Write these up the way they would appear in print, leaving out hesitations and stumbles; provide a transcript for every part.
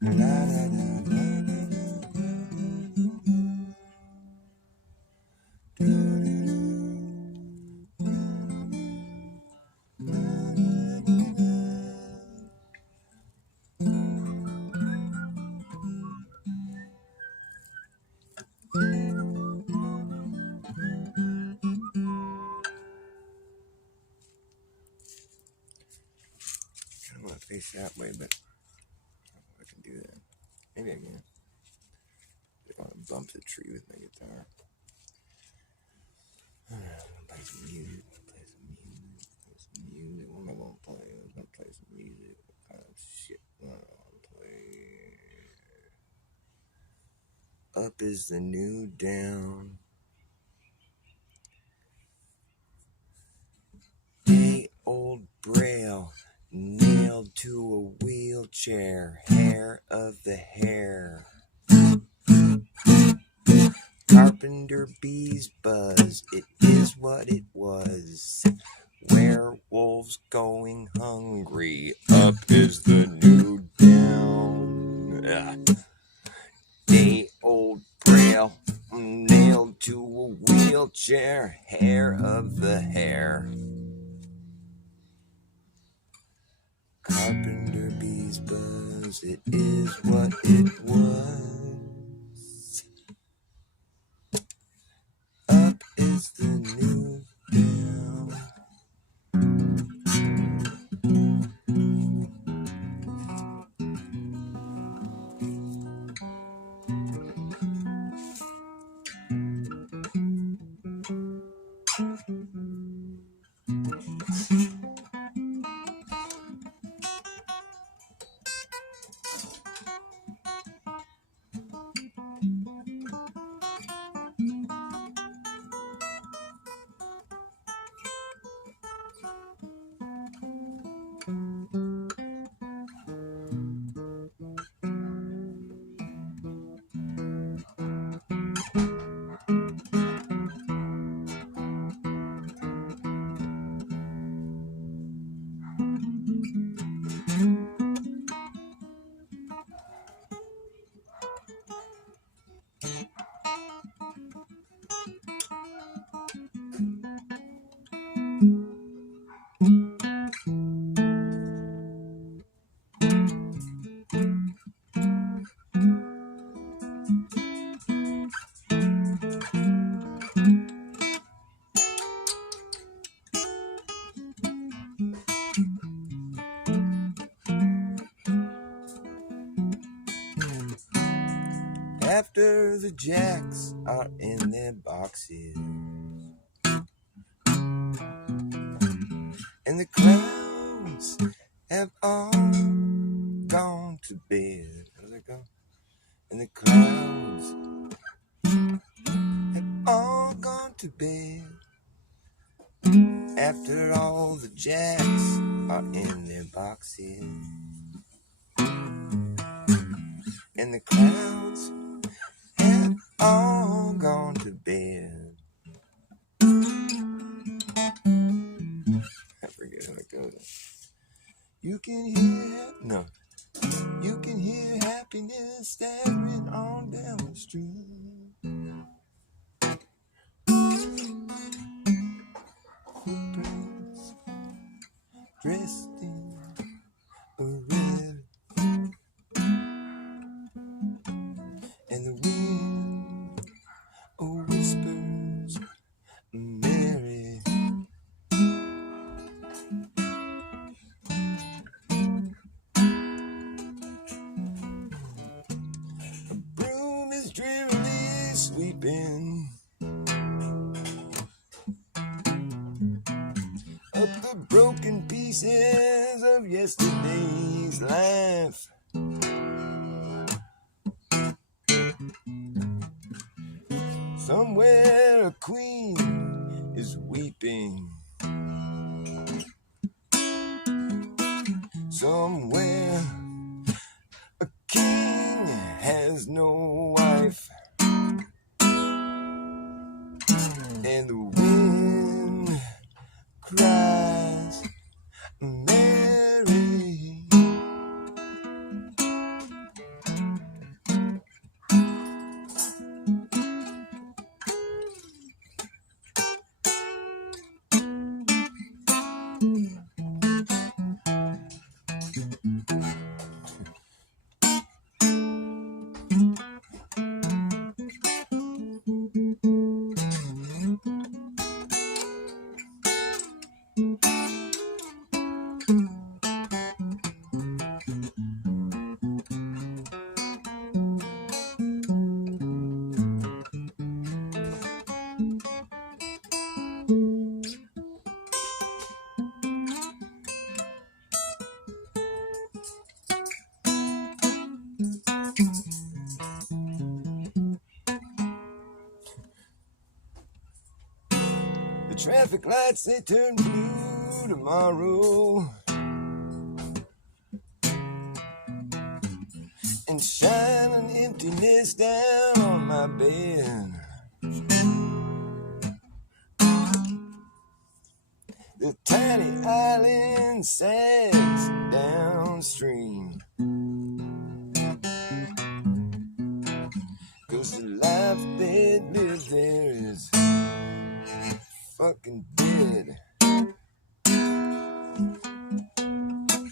La, la, la, la, I don't want to face that way, but I can do that. Maybe I can. I want to bump the tree with my guitar. Play some music. What am I going to play? I'm going to play some music. What kind of shit am I going to play? Up is the new down. Day old Braille nailed to a wheelchair. Hair of the hair. Carpenter bees buzz. It is what it was. Werewolves going hungry. Up is the new down. Day old Braille nailed to a wheelchair. Hair of the hair. Carpenter bees buzz. It is what it was. Up is the new down. After the jacks are in their boxes and the clowns have all gone to bed. How's that go? And the clowns have all gone to bed. After all the jacks are in their boxes and the clowns have all gone to bed. I forget how it goes. You can hear happiness staggering on down the street. Footprints dressed in a red, and the wind whispers Mary. A broom is drearily sweeping up the broken pieces of yesterday's life. Somewhere a queen is weeping. Somewhere a king has no wife. And the wind cries Mary. traffic lights, they turn blue tomorrow, and shine an emptiness down on my bed. The tiny island sags downstream, 'cause the life they live there is fucking dead.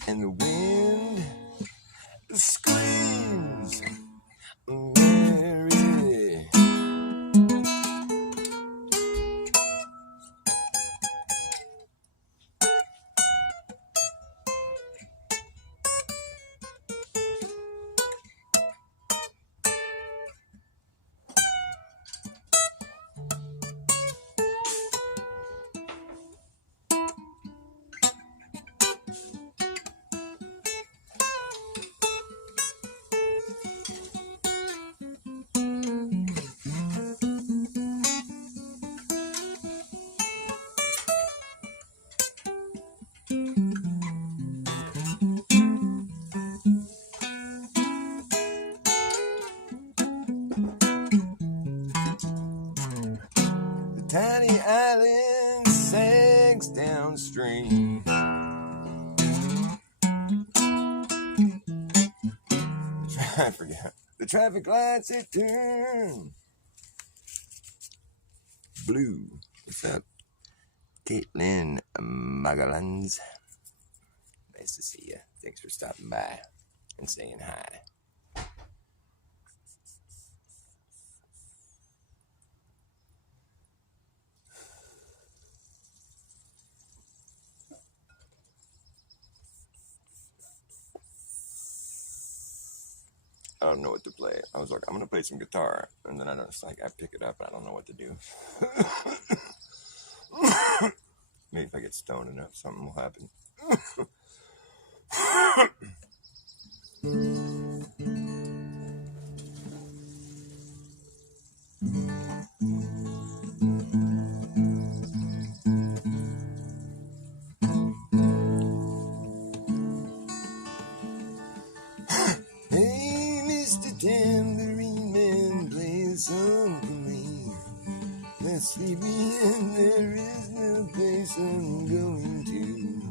And the wind screams Mary. Tiny island sags downstream. I forgot. The traffic lights, they turn blue. What's up, Caitlin Magalans? Nice to see you. Thanks for stopping by and saying hi. I don't know what to play. I was like, I'm gonna play some guitar, and then I was like, I pick it up, and I don't know what to do. Maybe if I get stoned enough, something will happen. Hey, Mr. Tambourine Man, play a song for me. Let's leave me, and there is no place I'm going to.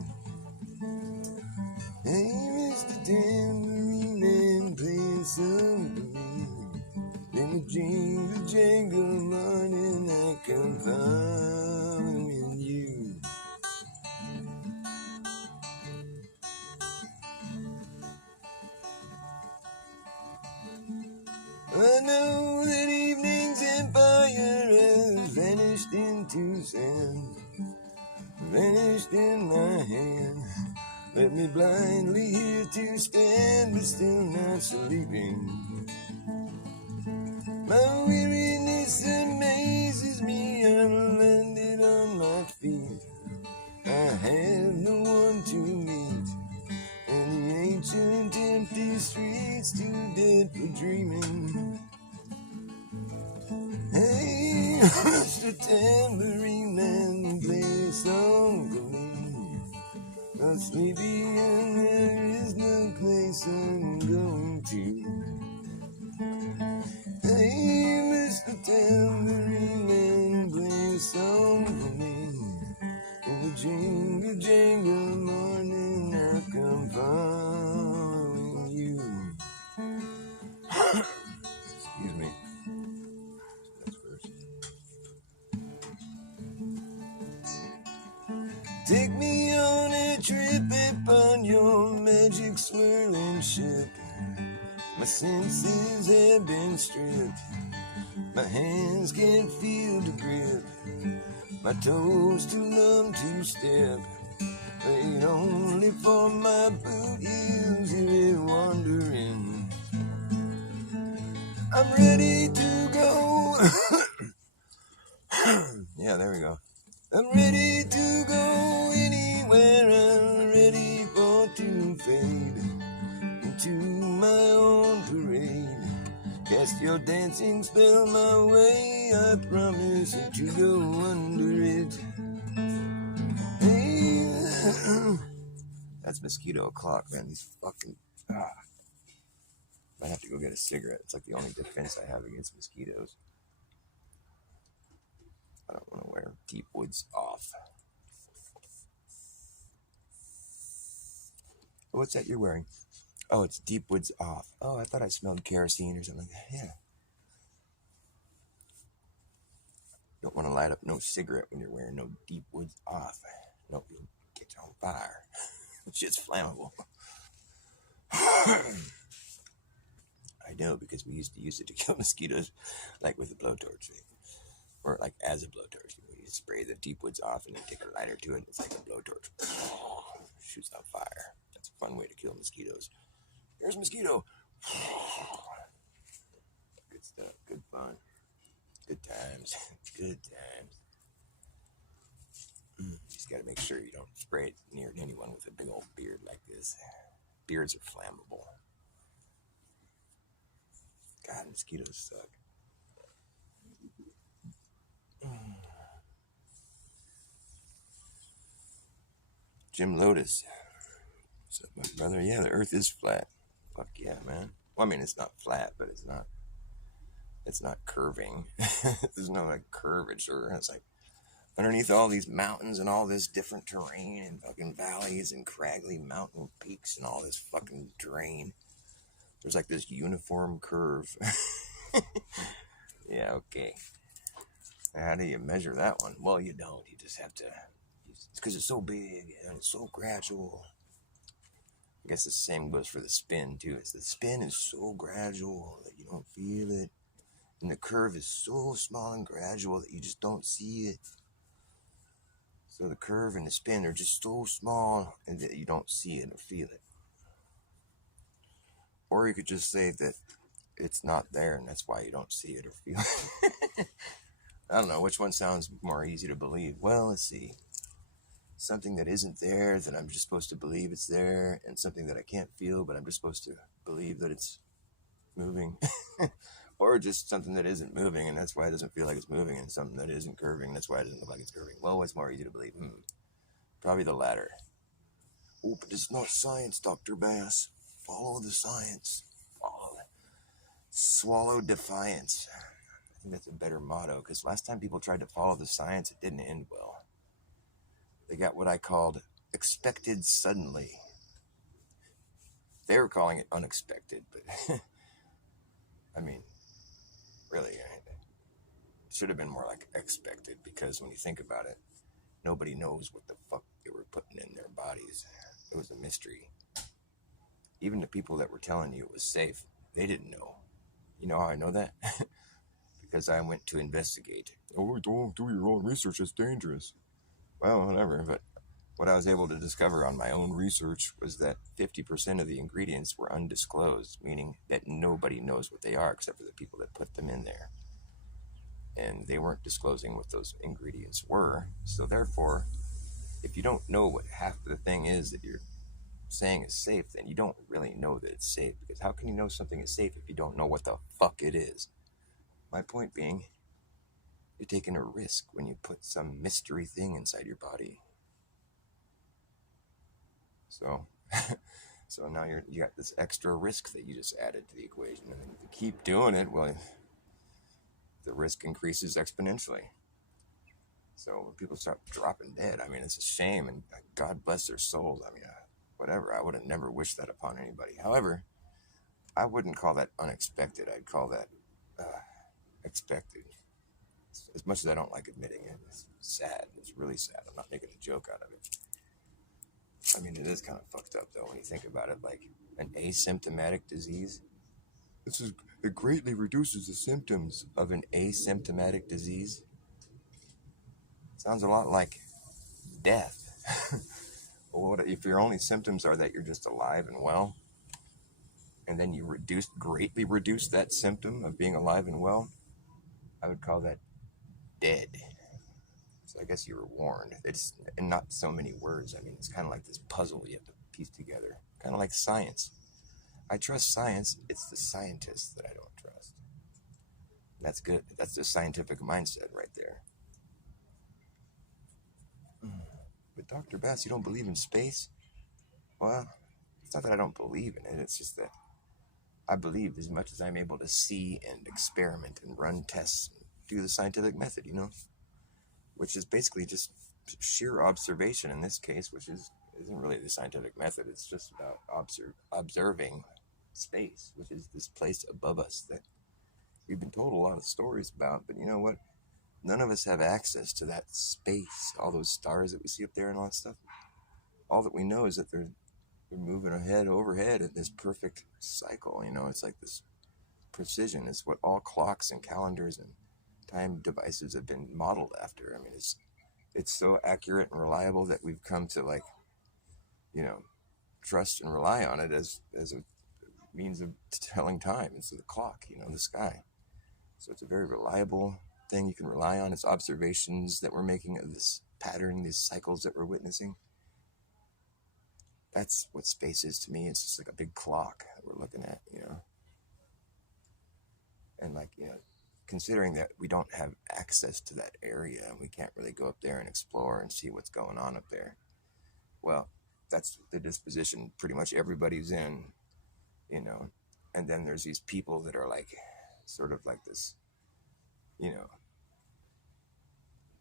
Hey, Mr. Tambourine Man, play a song for me. In the jingle jangle morning, I come following you. I know that evening's empire has vanished into sand, vanished in my hand. Let me blindly here to stand, but still not sleeping. My weariness amazes me, I'm landed on my feet. I have no one to meet, and the ancient empty streets too dead for dreaming. Hey, Mr. Tambourine Man, play a song for me. I'm sleepy and there is no place I'm going to. Hey, Mr. Tambourine Man, play a song for me. In the jingle jangle morning, I come following you. Excuse me. That's first. Take me on a trip upon your magic swirling ship. My senses have been stripped. My hands can't feel the grip. My toes too numb to step. Wait only for my boot heels here wandering. I'm ready to go. Yeah, there we go. I'm ready to go anywhere. I'm ready for to fade into my own parade. Cast your dancing spell my way. I promise to go under it. That's mosquito o'clock, man. These fucking... Might have to go get a cigarette. It's like the only defense I have against mosquitoes. I don't want to wear deep woods off. What's that you're wearing? Oh, it's deep woods off. Oh, I thought I smelled kerosene or something. Yeah. Don't want to light up no cigarette when you're wearing no deep woods off. No, you'll get you on fire. Shit's flammable. I know, because we used to use it to kill mosquitoes, like with a blowtorch thing. Or like as a blowtorch. You spray the deep woods off and then take a lighter to it. And it's like a blowtorch. Shoots on fire. That's a fun way to kill mosquitoes. Here's a mosquito. Good stuff. Good fun. Good times. Good times. Just got to make sure you don't spray it near anyone with a big old beard like this. Beards are flammable. God, mosquitoes suck. Jim Lotus. What's up, my brother? Yeah, the earth is flat. Fuck yeah, man. Well, I mean, it's not flat, but it's not curving. There's no like curvature. It's like underneath all these mountains and all this different terrain and fucking valleys and craggy mountain peaks and all this fucking terrain. There's like this uniform curve. Yeah, okay. How do you measure that one? Well, you don't. You just have to. It's because it's so big and it's so gradual. I guess the same goes for the spin, too. The spin is so gradual that you don't feel it. And the curve is so small and gradual that you just don't see it. So the curve and the spin are just so small and that you don't see it or feel it. Or you could just say that it's not there and that's why you don't see it or feel it. I don't know, which one sounds more easy to believe? Well, let's see. Something that isn't there that I'm just supposed to believe it's there, and something that I can't feel but I'm just supposed to believe that it's moving. Or just something that isn't moving and that's why it doesn't feel like it's moving, and something that isn't curving, that's why it doesn't look like it's curving. Well, what's more easy to believe? Probably the latter. Oh, but it's not science, Dr. Bass. Follow the science. Swallow defiance. I think that's a better motto, because last time people tried to follow the science, it didn't end well. They got what I called expected suddenly. They were calling it unexpected, but I mean, really, it should have been more like expected, because when you think about it, nobody knows what the fuck they were putting in their bodies. It was a mystery. Even the people that were telling you it was safe, they didn't know. You know how I know that? Because I went to investigate. Oh, don't do your own research, it's dangerous. Well, whatever, but what I was able to discover on my own research was that 50% of the ingredients were undisclosed, meaning that nobody knows what they are except for the people that put them in there. And they weren't disclosing what those ingredients were. So therefore, if you don't know what half of the thing is that you're saying is safe, then you don't really know that it's safe, because how can you know something is safe if you don't know what the fuck it is? My point being, you're taking a risk when you put some mystery thing inside your body. So now you got this extra risk that you just added to the equation, and then if you keep doing it, well, the risk increases exponentially. So when people start dropping dead, I mean, it's a shame, and God bless their souls. I mean, whatever, I would have never wished that upon anybody. However, I wouldn't call that unexpected. I'd call that expected. As much as I don't like admitting it, it's sad. It's really sad. I'm not making a joke out of it. I mean, it is kind of fucked up, though, when you think about it, like an asymptomatic disease. It greatly reduces the symptoms of an asymptomatic disease. Sounds a lot like death. Well, what if your only symptoms are that you're just alive and well, and then you greatly reduce that symptom of being alive and well? I would call that dead. So I guess you were warned. It's in not so many words. I mean, it's kind of like this puzzle you have to piece together. Kind of like science. I trust science. It's the scientists that I don't trust. That's good. That's the scientific mindset right there. But Dr. Bass, you don't believe in space? Well, it's not that I don't believe in it. It's just that I believe as much as I'm able to see and experiment and run tests and do the scientific method, which is basically just sheer observation in this case, which isn't really the scientific method. It's just about observing space, which is this place above us that we've been told a lot of stories about. But you know what? None of us have access to that space, all those stars that we see up there and all that stuff. All that we know is that they're moving ahead overhead at this perfect cycle. It's like this precision is what all clocks and calendars and time devices have been modeled after. I mean, it's so accurate and reliable that we've come to trust and rely on it as a means of telling time. It's the clock, the sky. So it's a very reliable thing you can rely on. It's observations that we're making of this pattern, these cycles that we're witnessing. That's what space is to me. It's just like a big clock that we're looking at, And considering that we don't have access to that area and we can't really go up there and explore and see what's going on up there. Well, that's the disposition pretty much everybody's in, And then there's these people that are sort of like this,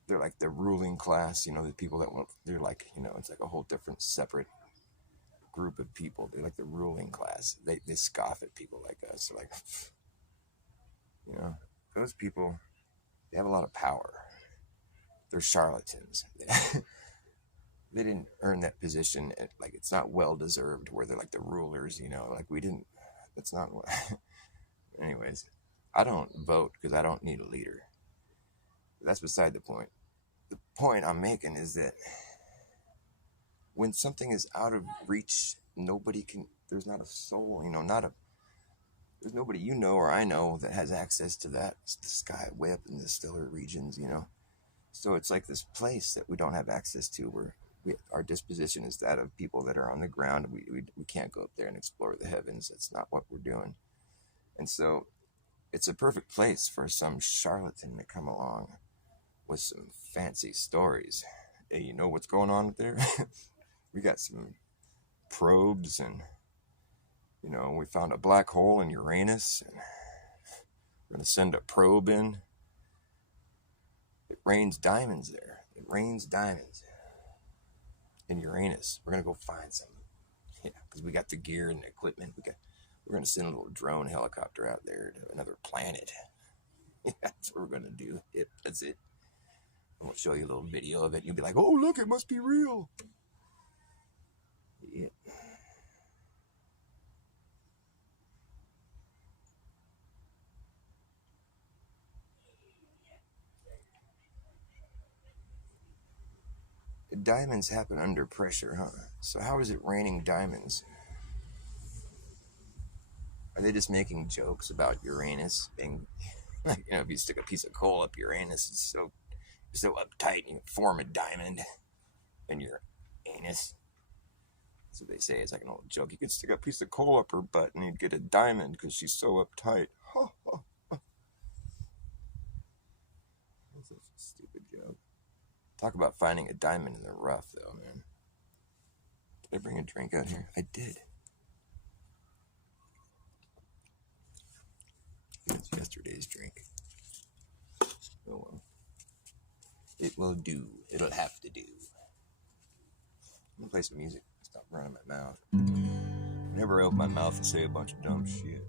they're like the ruling class, the people that they're like, it's like a whole different separate group of people. They're like the ruling class. They scoff at people like us. They're like, those people, they have a lot of power. They're charlatans. They didn't earn that position. It's not well deserved where they're like the rulers, we didn't, that's not what, anyways, I don't vote because I don't need a leader. That's beside the point. The point I'm making is that when something is out of reach, there's not a soul, there's nobody or I know that has access to that, the sky way up in the stellar regions, So it's like this place that we don't have access to where our disposition is that of people that are on the ground. We can't go up there and explore the heavens. That's not what we're doing. And so it's a perfect place for some charlatan to come along with some fancy stories. Hey, you know what's going on up there? We got some probes and, we found a black hole in Uranus and we're going to send a probe in. It rains diamonds there. It rains diamonds in Uranus. We're going to go find some. Yeah, because we got the gear and the equipment. We're going to send a little drone helicopter out there to another planet. Yeah, that's what we're going to do. Yep, that's it. I'm going to show you a little video of it. You'll be like, oh, look, it must be real. Yeah. Diamonds happen under pressure, huh? So how is it raining diamonds? Are they just making jokes about Uranus being, if you stick a piece of coal up Uranus, it's so uptight, and you form a diamond in your anus. That's what they say. It's like an old joke. You could stick a piece of coal up her butt and you'd get a diamond because she's so uptight. That's such a stupid joke. Talk about finding a diamond in the rough, though, man. Did I bring a drink out here? I did. It's yesterday's drink. Oh well. It will do. It'll have to do. I'm gonna play some music. Stop running my mouth. Whenever I open my mouth and say a bunch of dumb shit.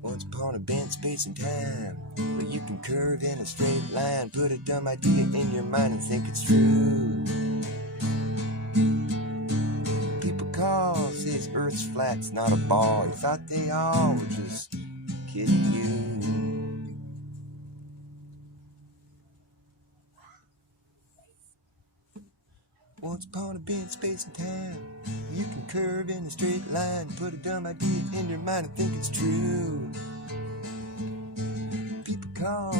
Once upon a bent space and time, where you can curve in a straight line, put a dumb idea in your mind and think it's true. People says Earth's flat, it's not a ball. You thought they all were just kidding you. Once upon a bent space and time, you can curve in a straight line, put a dumb idea in your mind and think it's true. People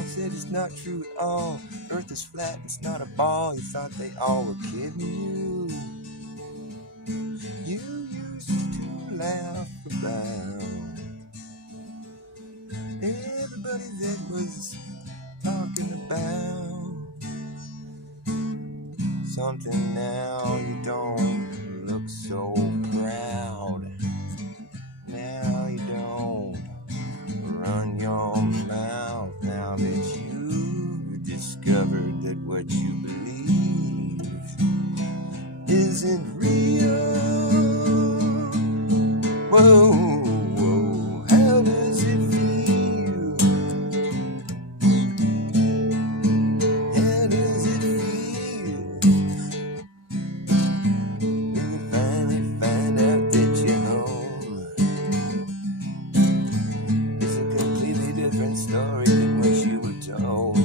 said it's not true at all. Earth is flat, it's not a ball. You thought they all were kidding you. You used to laugh about everybody that was talking about something now. You don't look so proud. Now you don't run your mouth. Now that you've discovered that what you believe isn't real. Whoa, whoa, how does it feel? How does it feel? When you finally find out that you're home. It's a completely different story than what you were told.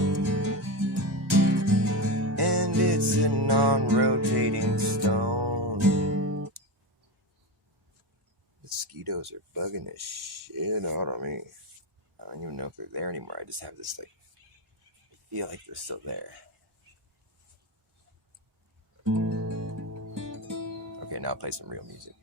And it's a non-rotating stone. Mosquitoes are bugging the shit out of me. I don't even know if they're there anymore. I just have this, like, I feel like they're still there. Okay, now I'll play some real music.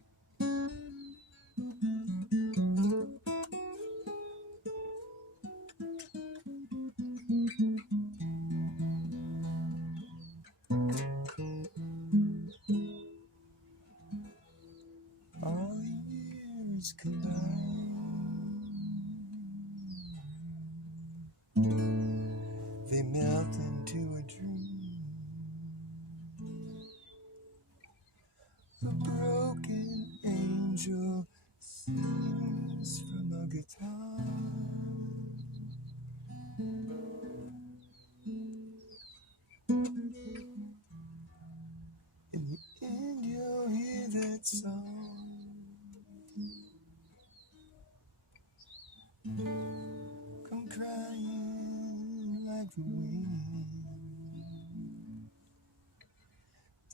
All the years combined, they melt into a dream. A broken angel sings from a guitar. In the end you'll hear that song. Come crying like the wind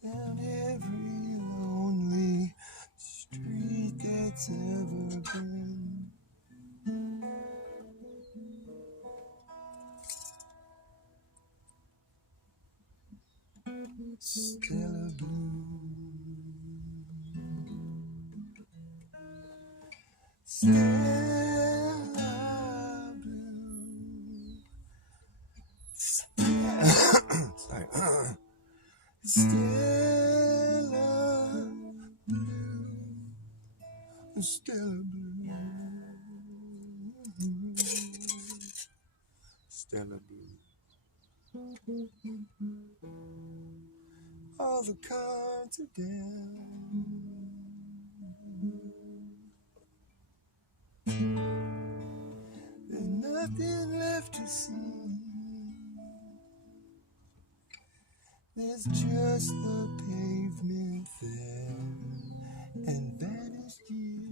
down every lonely street that's ever been. Stella Blue, Stella Blue, sorry, Stella Blue, Stella Blue, Stella Blue. All the cards are down. There's nothing left to see. There's just the pavement there and vanished years.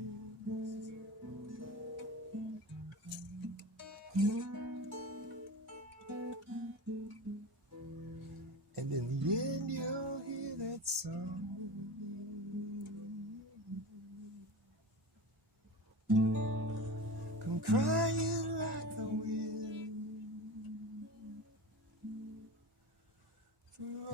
And in the end you'll hear that song. Come crying like the wind through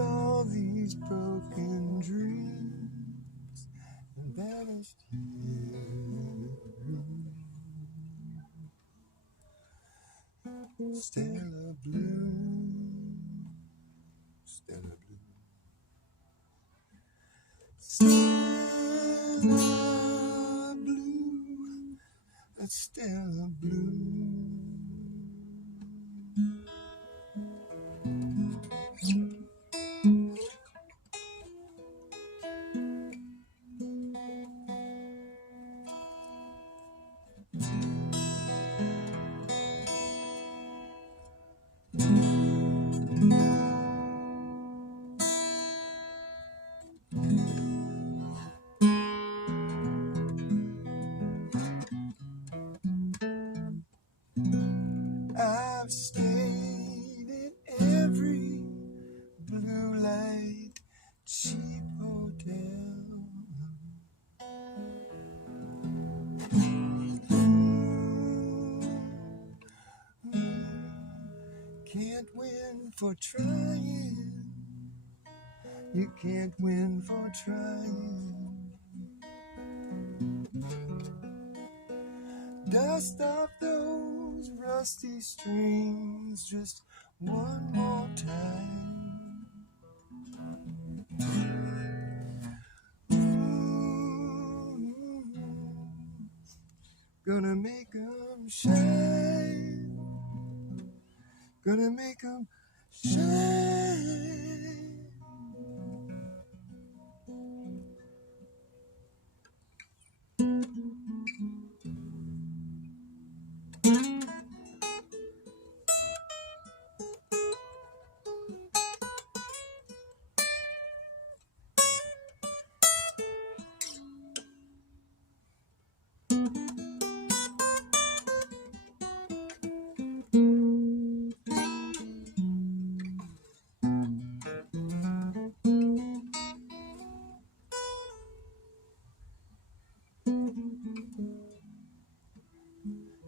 all these broken dreams and vanished years. Stella Blue, Stella Blue, Stella Blue, that's Stella Blue. I've stayed in every blue light cheap hotel. Can't win for trying. You can't win for trying. Dust off those rusty strings just one more time. Gonna make 'em shine. Gonna make 'em shine.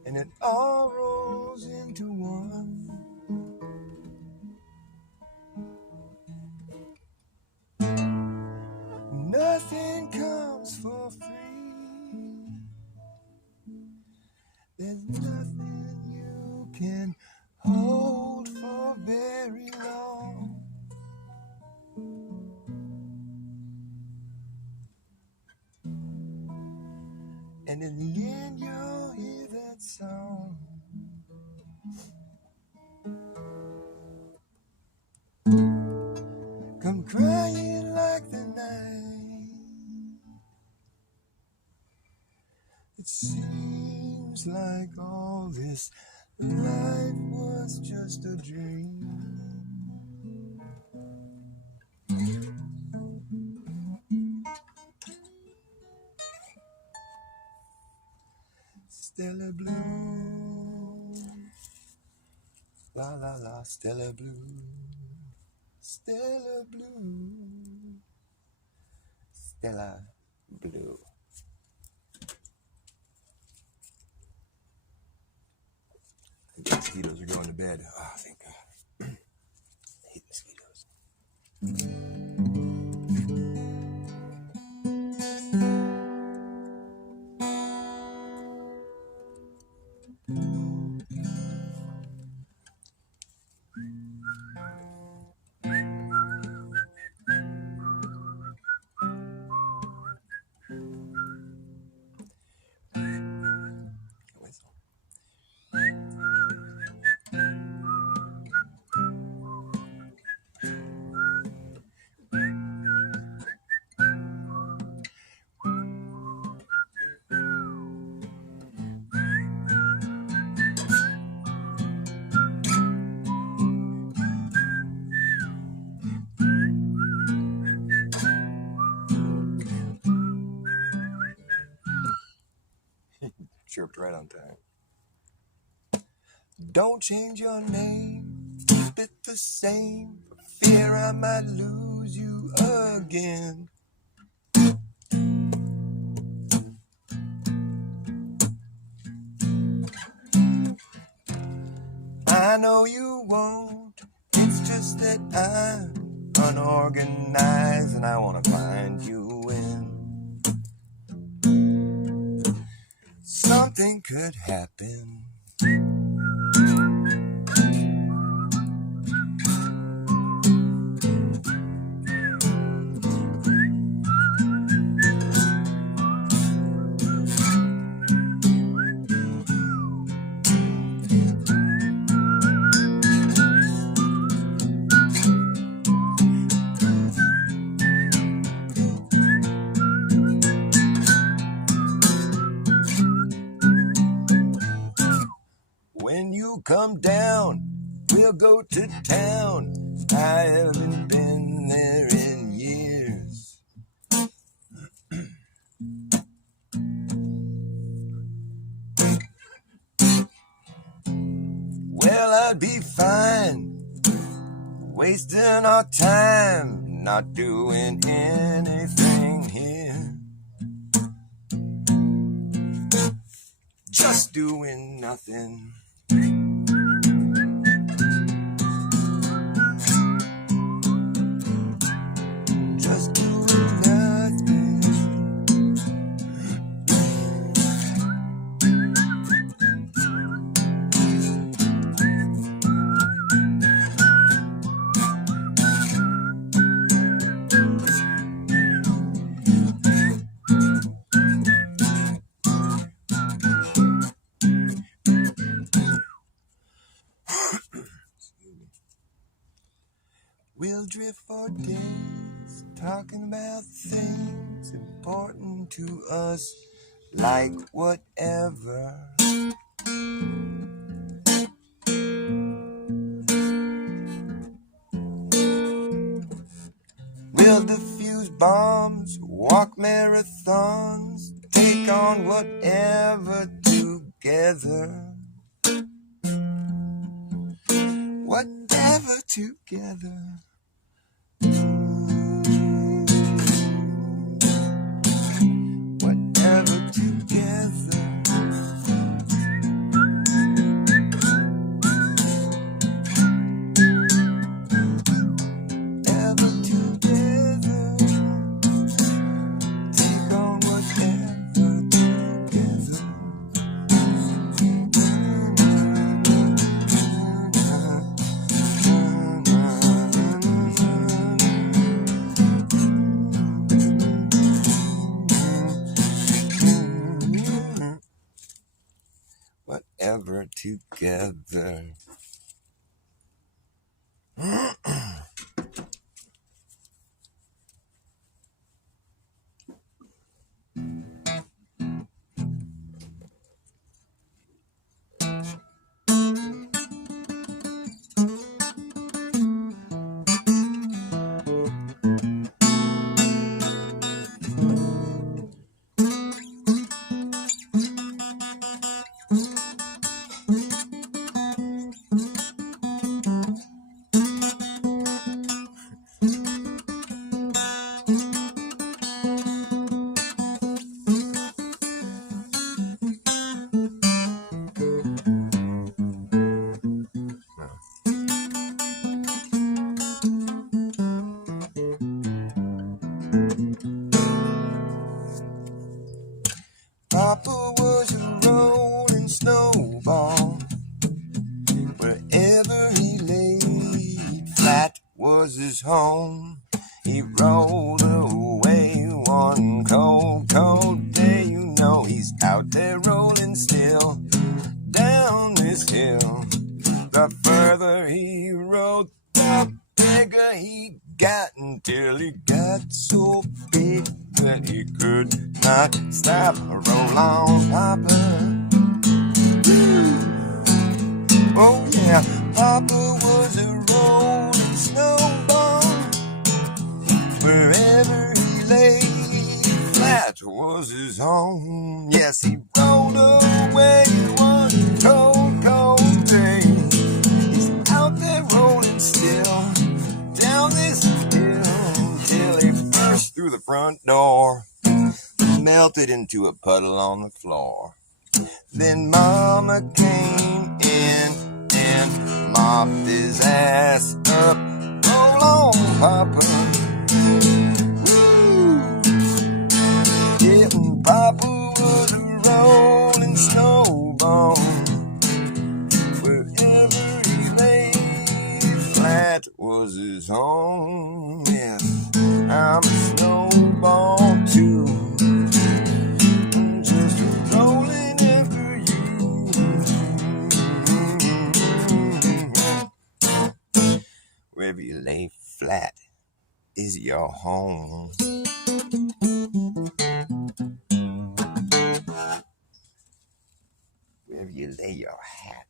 And it all rolls into one. Nothing comes for free. There's nothing you can hold for very long. And in the end you'll hear that song. Come crying like the night. It seems like all this life was just a dream. Stella blue, la la la, Stella blue, Stella blue, Stella blue. The mosquitoes are going to bed. Oh, thank God. I hate mosquitoes. Chirped right on time. Don't change your name, keep it the same, for fear I might lose you again. I know you won't, it's just that I'm unorganized and I want to find you when something could happen. When you come down, we'll go to town. I haven't been there in years. Well, I'd be fine wasting our time, not doing anything here, just doing nothing. Just doing nothing. We'll drift for days, talking about things important to us, like whatever. We'll defuse bombs, walk marathons, take on whatever together. Whatever together. Whatever together. Ever together. Take on whatever together. Whatever together. Papa was a rolling snowball. Wherever he laid, flat was his home. He rolled away one cold, cold day. You know he's out there rolling still down this hill. The further he rode, the bigger he got, until he got so big that he could not stop. Roll on, Papa. Oh yeah, Papa was a rolling snowball. Wherever he lay, flat was his home. Yes, he rolled away one cold, cold day. He's out there rolling still down this hill, till he burst through the front door, melted into a puddle on the floor. Then Mama came in and mopped his ass up. Roll on, Papa. Woo! Yeah, Papa was a rolling snowball. Wherever he lay, flat was his home. Yes, I'm a snowball too. I'm just rolling after you. Wherever you lay flat is your home. Wherever you lay your hat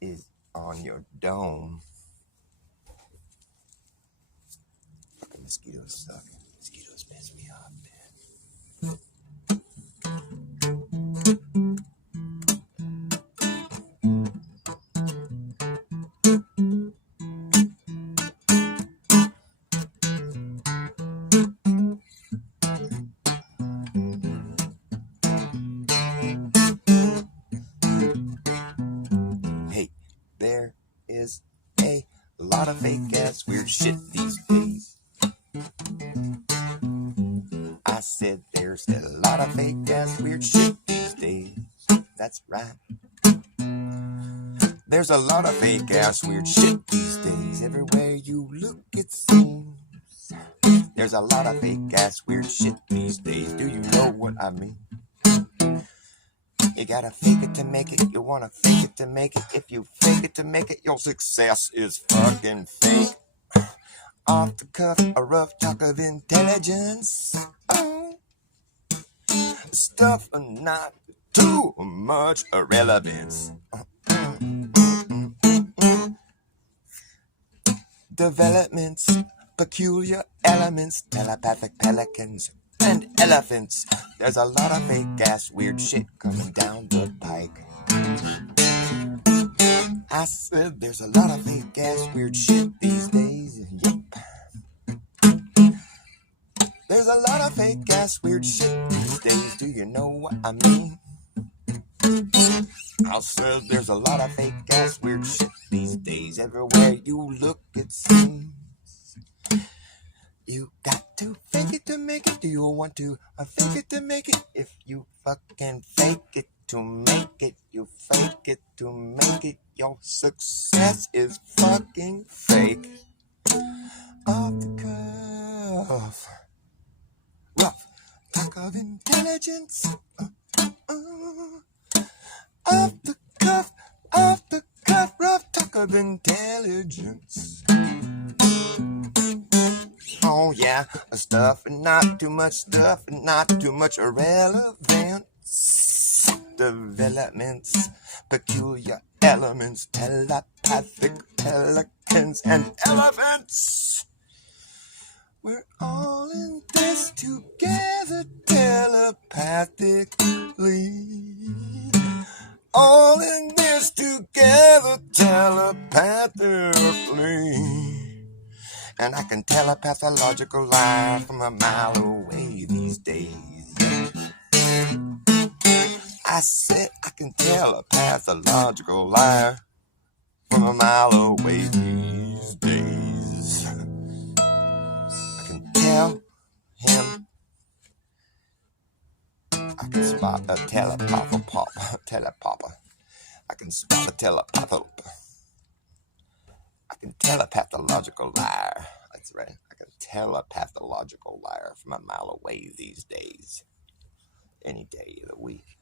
is on your dome. Fucking mosquitoes suck. Mosquitoes piss me off, man. Hey, there is a lot of fake ass weird shit these days. I said there's a lot of fake ass weird shit these days. That's right. There's a lot of fake ass weird shit these days. Everywhere you look it seems. There's a lot of fake ass weird shit these days. Do you know what I mean? You gotta fake it to make it. You wanna fake it to make it. If you fake it to make it, your success is fucking fake. Off the cuff, a rough talk of intelligence. Oh, stuff not too much irrelevance. Developments, peculiar elements, telepathic pelicans, and elephants. There's a lot of fake ass weird shit coming down the pike. I said there's a lot of fake ass weird shit these days. Yep. There's a lot of fake ass weird shit these days. Do you know what I mean? I said there's a lot of fake ass weird shit these days. Everywhere you look it seems. You got to fake it to make it. Do you want to fake it to make it? If you fucking fake it to make it, you fake it to make it. Your success is fucking fake. Off the cuff, rough talk of intelligence. Off the cuff, rough talk of intelligence. Oh yeah, stuff and not too much stuff and not too much irrelevance. Developments, peculiar elements, telepathic pelicans and elephants. We're all in this together telepathically. All in this together telepathically. And I can tell a pathological lie from a mile away these days. I said I can tell a pathological lie from a mile away these days. I can tell him. I can spot a telepapa. I can spot a telepapa. I can tell a pathological liar. That's right. I can tell a pathological liar from a mile away these days. Any day of the week.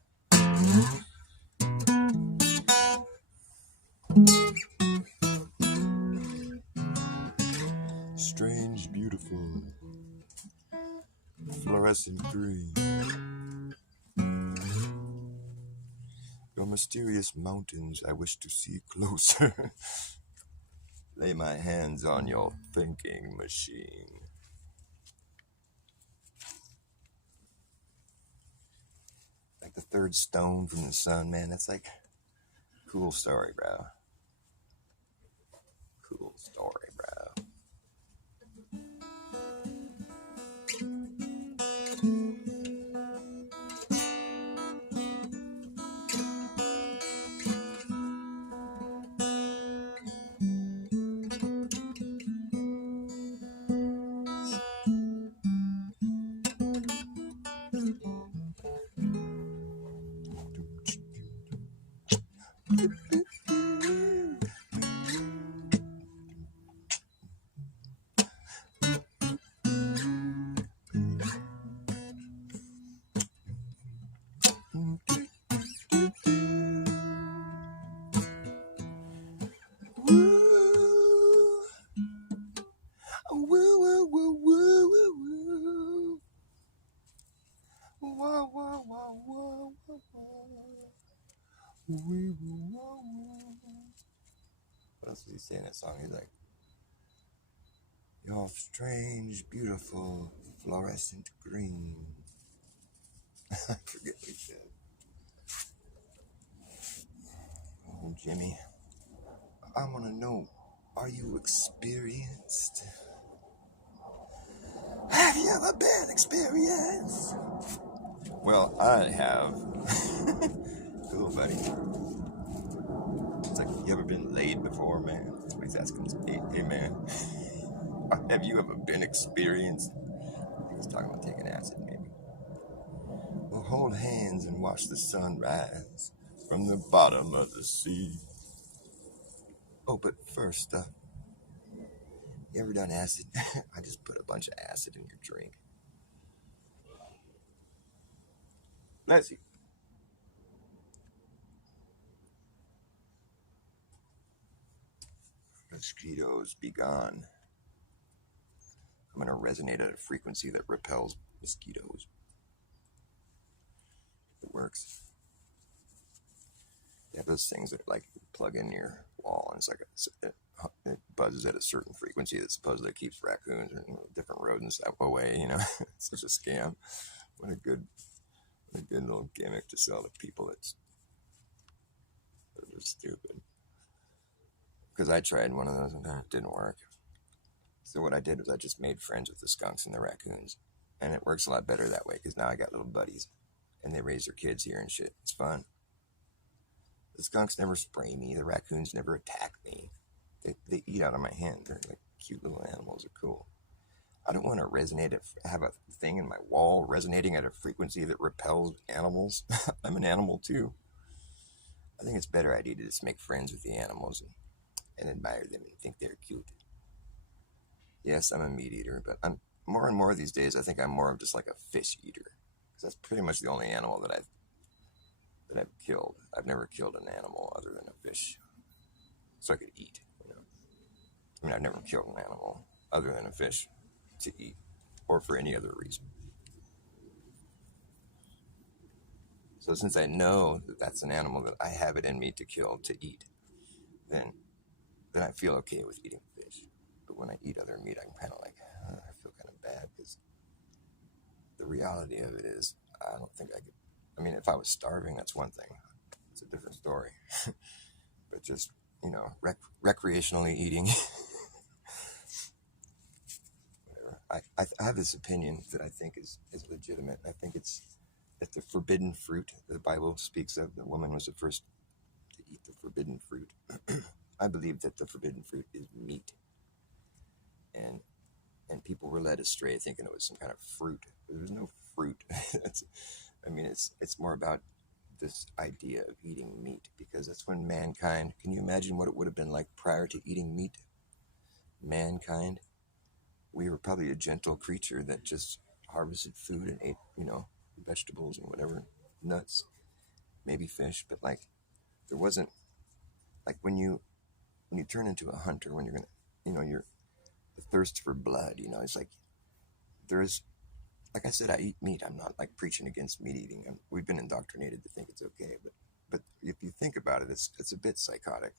Strange, beautiful, fluorescent green. Your mysterious mountains I wish to see closer. Lay my hands on your thinking machine. Like the third stone from the sun, man. That's like cool story, bro. Cool story, bro. What else was he saying in that song? He's like, you're strange, beautiful, fluorescent green. I forget what he said. Oh, Jimmy, I want to know, are you experienced? Have you ever been experienced? Well, I have. Cool, buddy. It's like, you ever been laid before, man? That's what he's asking. Hey, man, have you ever been experienced? He was talking about taking acid, maybe. Well, hold hands and watch the sun rise from the bottom of the sea. Oh, but first, you ever done acid? I just put a bunch of acid in your drink. Bless you. Mosquitoes, be gone. I'm going to resonate at a frequency that repels mosquitoes. It works. They have those things that like plug in your wall, and it's like it buzzes at a certain frequency that supposedly keeps raccoons and different rodents away. It's such a scam. What a good little gimmick to sell to people that are stupid. Because I tried one of those and it didn't work. So what I did was I just made friends with the skunks and the raccoons, and it works a lot better that way because now I got little buddies, and they raise their kids here and shit. It's fun. The skunks never spray me. The raccoons never attack me. They eat out of my hand. They're like cute little animals. They're cool. I don't want to have a thing in my wall resonating at a frequency that repels animals. I'm an animal too. I think it's a better idea to just make friends with the animals and admire them and think they're cute. Yes, I'm a meat eater, but I'm more and more these days. I think I'm more of just like a fish eater, because that's pretty much the only animal that I've killed. I've never killed an animal other than a fish, so I could eat. I mean, I've never killed an animal other than a fish to eat, or for any other reason. So since I know that that's an animal that I have it in me to kill to eat, then I feel okay with eating fish. But when I eat other meat, I'm kind of like, I feel kind of bad, because the reality of it is, I don't think I could. I mean, if I was starving, that's one thing. It's a different story. But just, recreationally eating. Whatever. I have this opinion that I think is legitimate. I think it's that the forbidden fruit the Bible speaks of, the woman was the first to eat the forbidden fruit. I believe that the forbidden fruit is meat. And people were led astray thinking it was some kind of fruit. There was no fruit. It's more about this idea of eating meat, because that's when mankind, can you imagine what it would have been like prior to eating meat? Mankind, we were probably a gentle creature that just harvested food and ate, vegetables and whatever, nuts, maybe fish, but like there wasn't, like when you turn into a hunter, when you're gonna, you're the thirst for blood, it's like there's, like I said, I eat meat. I'm not like preaching against meat eating. We've been indoctrinated to think it's okay, but if you think about it, it's a bit psychotic.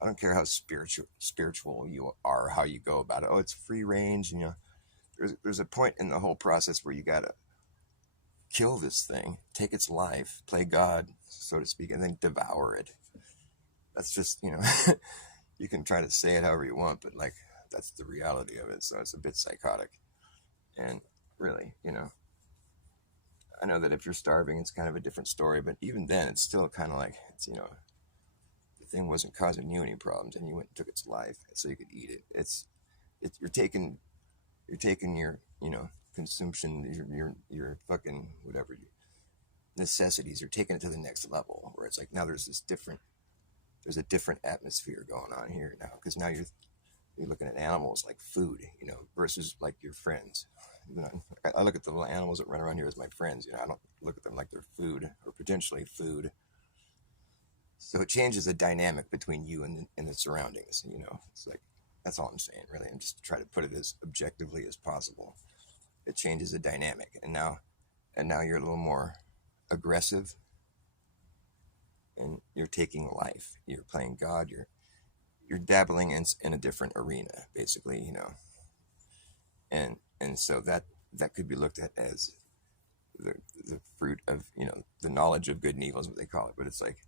I don't care how spiritual you are, how you go about it. Oh, it's free range, and there's a point in the whole process where you gotta kill this thing, take its life, play God, so to speak, and then devour it. That's just, you can try to say it however you want, but like that's the reality of it. So it's a bit psychotic. And really, I know that if you're starving, it's kind of a different story, but even then, it's still kind of like, it's, the thing wasn't causing you any problems, and you went and took its life so you could eat it. It's you're taking your, consumption, your fucking whatever, your necessities, you're taking it to the next level, where it's like now there's a different atmosphere going on here now, because now you're looking at animals like food, versus like your friends. I look at the little animals that run around here as my friends. I don't look at them like they're food or potentially food. So it changes the dynamic between you and the surroundings. It's like, that's all I'm saying, really. I'm just trying to put it as objectively as possible. It changes the dynamic, and now you're a little more aggressive, and you're taking life. You're playing God. You're dabbling in a different arena, basically, and so that could be looked at as the fruit of, the knowledge of good and evil is what they call it. But it's like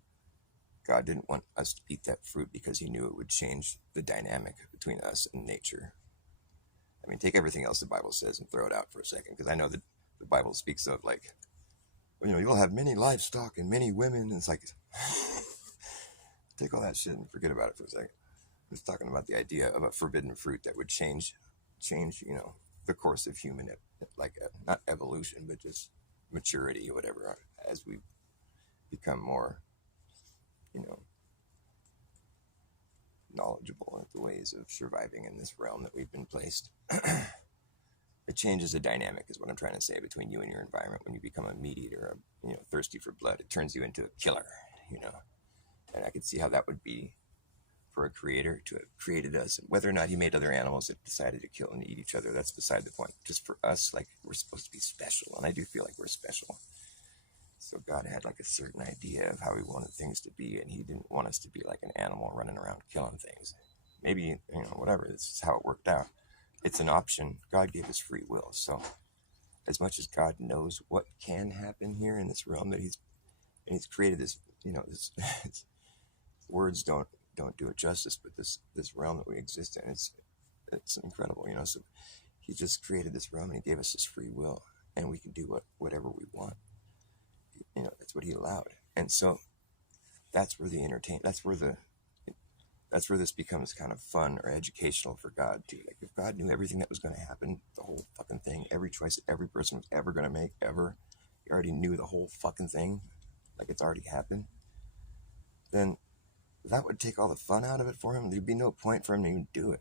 God didn't want us to eat that fruit because he knew it would change the dynamic between us and nature. I mean, take everything else the Bible says and throw it out for a second, because I know that the Bible speaks of like, you'll have many livestock and many women, and it's like, take all that shit and forget about it for a second. I'm just talking about the idea of a forbidden fruit that would change, the course of human, like not evolution, but just maturity or whatever, as we become more, knowledgeable of the ways of surviving in this realm that we've been placed. It changes the dynamic, is what I'm trying to say, between you and your environment. When you become a meat eater, thirsty for blood, it turns you into a killer, and I could see how that would be for a creator to have created us. And whether or not he made other animals that decided to kill and eat each other, that's beside the point. Just for us, like, we're supposed to be special, and I do feel like we're special. So God had like a certain idea of how he wanted things to be, and he didn't want us to be like an animal running around killing things. Maybe, whatever, this is how it worked out. It's an option. God gave us free will. So as much as God knows what can happen here in this realm that he's created this, this words don't do it justice, but this realm that we exist in, it's incredible, So he just created this realm and he gave us this free will, and we can do whatever we want. That's what he allowed. And so that's where that's where this becomes kind of fun or educational for God too. Like, if God knew everything that was going to happen, the whole fucking thing, every choice that every person was ever going to make, ever, he already knew the whole fucking thing, like it's already happened, then that would take all the fun out of it for him. There'd be no point for him to even do it.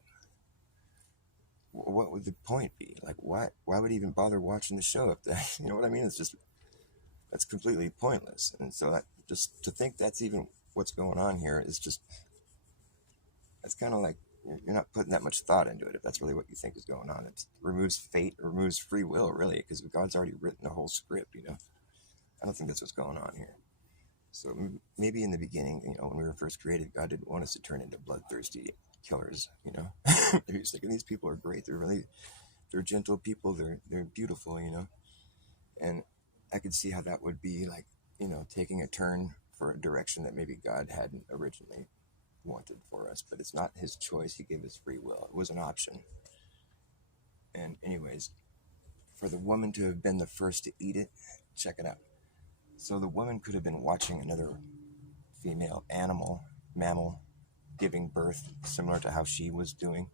What would the point be? Like, why would he even bother watching the show if that, you know what I mean? That's completely pointless. And so just to think that's even what's going on here is just, it's kind of like you're not putting that much thought into it if that's really what you think is going on. It removes fate, it removes free will, really, because God's already written the whole script, I don't think that's what's going on here. So maybe in the beginning, when we were first created, God didn't want us to turn into bloodthirsty killers, He was thinking these people are great. They're gentle people. They're beautiful, And I could see how that would be like, taking a turn for a direction that maybe God hadn't originally wanted for us, but it's not his choice. He gave us free will. It was an option. And anyways, for the woman to have been the first to eat it, check it out. So the woman could have been watching another female mammal, giving birth, similar to how she was doing,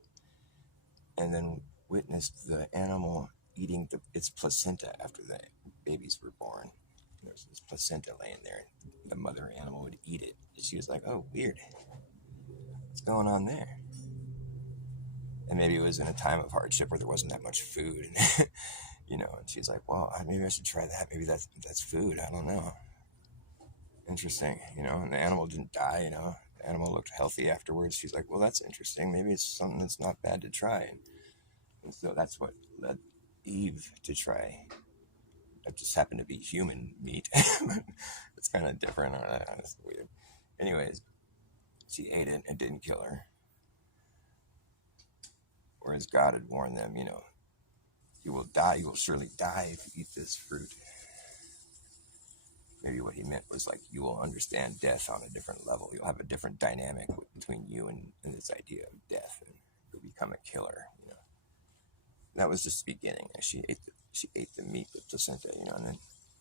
and then witnessed the animal eating its placenta after the babies were born. There's this placenta laying there. The mother animal would eat it. And she was like, oh, weird. What's going on there? And maybe it was in a time of hardship where there wasn't that much food. And she's like, well, maybe I should try that. Maybe that's food. I don't know. Interesting, and the animal didn't die, The animal looked healthy afterwards. She's like, well, that's interesting. Maybe it's something that's not bad to try. And so that's what led Eve to try. It just happened to be human meat. It's kind of different. It's weird. Anyways, she ate it and didn't kill her. Whereas God had warned them, you will die. You will surely die if you eat this fruit. Maybe what he meant was like, you will understand death on a different level. You'll have a different dynamic between you and this idea of death, and you'll become a killer. That was just the beginning. She ate the meat, the placenta,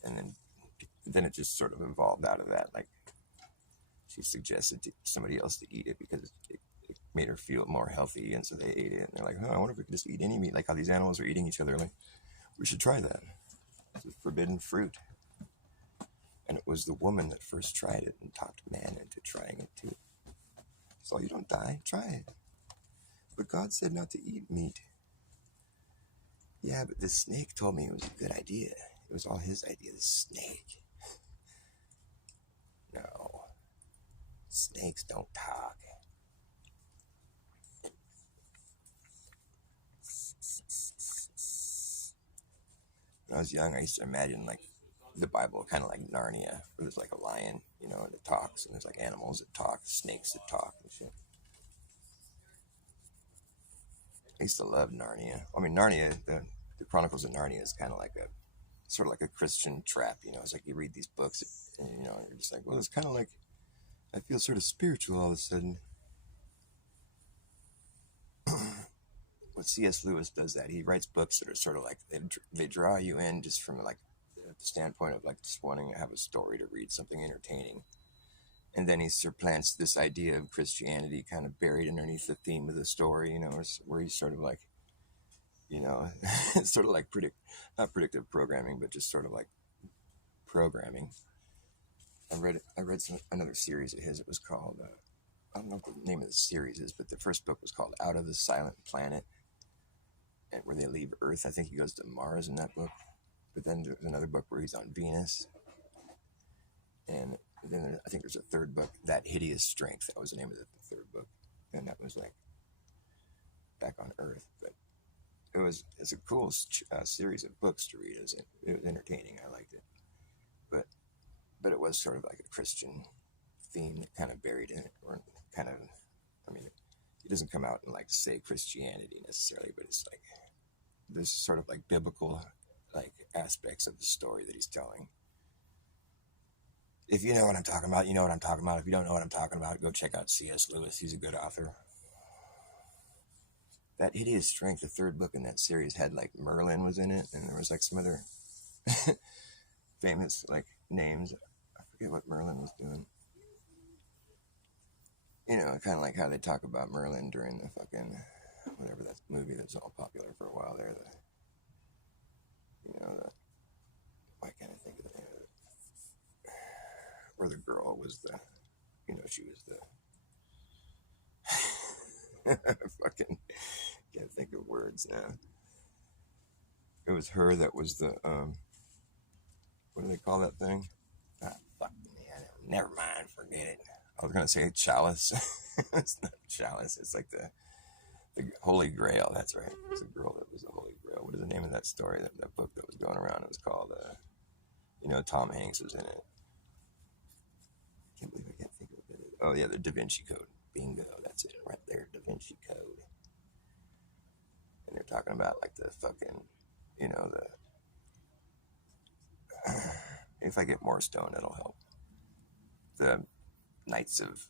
and then it just sort of evolved out of that. Like, she suggested to somebody else to eat it because it made her feel more healthy, and so they ate it. And they're like, oh, I wonder if we could just eat any meat, like how these animals are eating each other. Like, we should try that. It's a forbidden fruit. And it was the woman that first tried it and talked man into trying it too. So you don't die, try it. But God said not to eat meat. Yeah, but the snake told me it was a good idea. It was all his idea, the snake. No. Snakes don't talk. When I was young, I used to imagine like the Bible kind of like Narnia, where there's like a lion, that talks, and there's like animals that talk, snakes that talk and shit. I used to love Narnia. I mean, Narnia, the Chronicles of Narnia is kind of like sort of like a Christian trap, It's like you read these books, and you're just like, well, it's kind of like, I feel sort of spiritual all of a sudden. What C.S. Lewis does that. He writes books that are sort of like, they draw you in just from like the standpoint of like just wanting to have a story to read, something entertaining. And then he surplants this idea of Christianity kind of buried underneath the theme of the story, where he's sort of like, it's sort of like not predictive programming, but just sort of like programming. I read another series of his. It was called, I don't know what the name of the series is, but the first book was called Out of the Silent Planet, and where they leave Earth. I think he goes to Mars in that book. But then there's another book where he's on Venus. And then I think there's a third book, That Hideous Strength. That was the name of the third book. and that was like back on Earth. But it's a cool series of books to read. It was entertaining. I liked it, but it was sort of like a Christian theme that kind of buried in it, or kind of. I mean, it doesn't come out and like say Christianity necessarily, but it's like there's sort of like biblical like aspects of the story that he's telling. If you know what I'm talking about, you know what I'm talking about. If you don't know what I'm talking about, go check out C.S. Lewis. He's a good author. That Hideous Strength, the third book in that series, had like Merlin was in it, and there was like some other famous like names. I forget what Merlin was doing. You know, kind of like how they talk about Merlin during the fucking whatever that movie that's all popular for a while there. Why can't I think of the name of it? Where the girl was she was the fucking can't think of words now. It was her that was the what do they call that thing? Ah, fuck man, never mind, forget it. I was gonna say chalice. It's not chalice. It's like the Holy Grail. That's right. It was a girl that was the Holy Grail. What is the name of that story? That book that was going around. It was called. Tom Hanks was in it. I can't believe I can't think of it. Oh yeah, the Da Vinci Code. Bingo. That's it right there. Da Vinci Code. And they're talking about like the fucking, if I get more stone, it'll help. The Knights of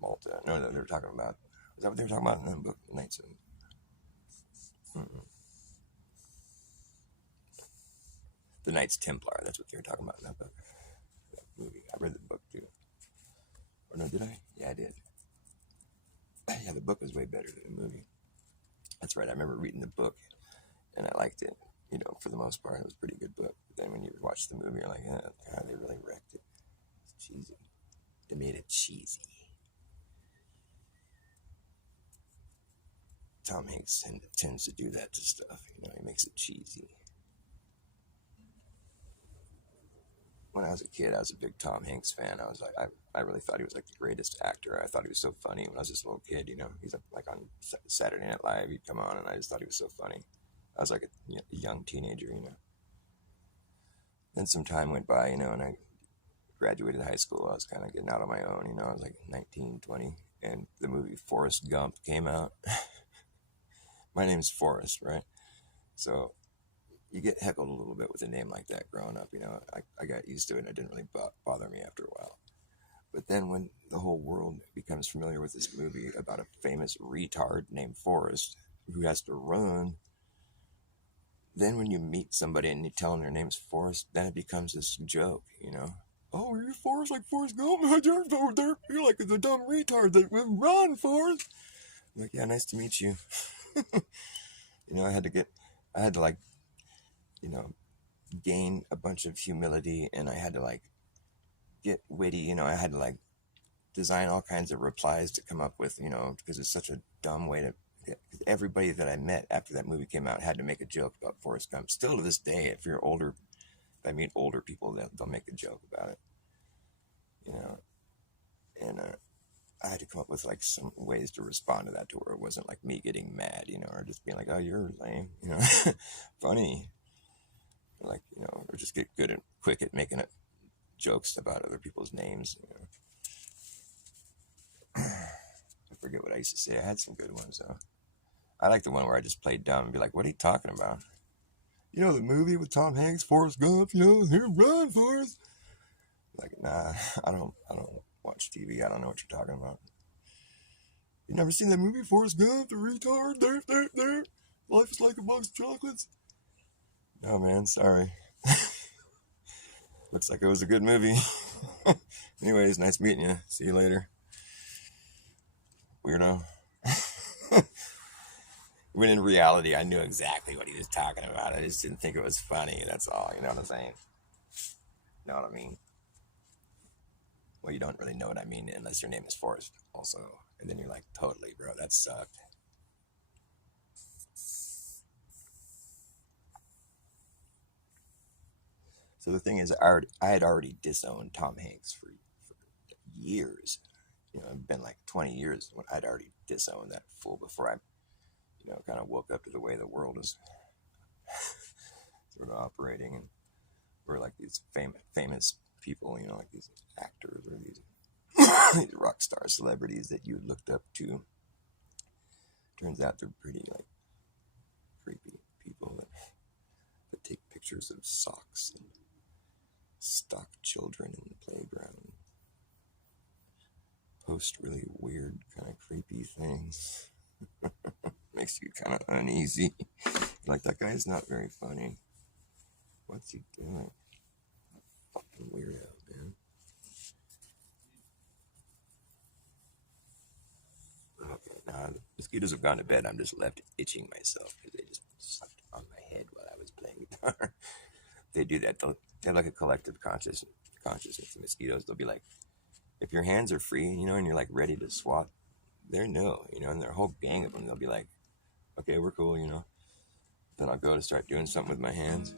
Malta. No, they're talking about. Is that what they were talking about in the book? Knights of. The Knights Templar. That's what they were talking about in that book. That movie. I read the book too. Or no, did I? Yeah, I did. Yeah, the book was way better than the movie. That's right. I remember reading the book, and I liked it. For the most part, it was a pretty good book. But then when you watch the movie, you're like, they really wrecked it. It's cheesy. They made it cheesy. Tom Hanks tends to do that to stuff. He makes it cheesy. When I was a kid, I was a big Tom Hanks fan. I was like, I really thought he was like the greatest actor. I thought he was so funny when I was just a little kid. He's like on Saturday Night Live. He'd come on, and I just thought he was so funny. I was like a young teenager. Then some time went by, and I graduated high school. I was kind of getting out on my own. I was like 19, 20, and the movie Forrest Gump came out. My name's Forrest, right? So you get heckled a little bit with a name like that growing up. I got used to it, and it didn't really bother me after a while. But then when the whole world becomes familiar with this movie about a famous retard named Forrest who has to run, then when you meet somebody and you tell them their name's Forrest, then it becomes this joke, Oh, you're Forrest like Forrest Gump? You're like the dumb retard that will run, Forrest. I'm like, yeah, nice to meet you. I had to like, gain a bunch of humility, and I had to like get witty, I had to like design all kinds of replies to come up with, because it's such a dumb way to. Everybody that I met after that movie came out had to make a joke about Forrest Gump. Still to this day, if I meet older people, they'll make a joke about it, and I had to come up with like some ways to respond to that to where it wasn't like me getting mad, or just being like, oh, you're lame, funny, like, or just get quick at making jokes about other people's names. I forget what I used to say. I had some good ones though. I like the one where I just played dumb and be like, what are you talking about? The movie with Tom Hanks, Forrest Gump, here, run, Forrest. Like, nah, I don't watch TV. I don't know what you're talking about. You never seen that movie, Forrest Gump, the retard? There. Life is like a box of chocolates. No, man, sorry. Looks like it was a good movie. Anyways, nice meeting you. See you later. Weirdo. When in reality, I knew exactly what he was talking about. I just didn't think it was funny. That's all. You know what I'm saying? Know what I mean? Well, you don't really know what I mean unless your name is Forrest also. And then you're like, totally, bro, that sucked. So the thing is, I had already disowned Tom Hanks for years. It'd been like 20 years when I'd already disowned that fool before I, kind of woke up to the way the world is sort of operating. And we're like these famous people, like these actors or these, these rock star celebrities that you looked up to. Turns out they're pretty like creepy people that take pictures of socks and stalk children in the playground. Post really weird, kind of creepy things. Makes you kind of uneasy. Like, that guy's not very funny. What's he doing? Fucking weirdo, man. Okay, now the mosquitoes have gone to bed. I'm just left itching myself because they just sucked on my head while I was playing guitar. They do that. They have like a collective consciousness. The mosquitoes, they'll be like, if your hands are free, and you're like ready to swat, they're no, and their whole gang of them, they'll be like, okay, we're cool, Then I'll go to start doing something with my hands,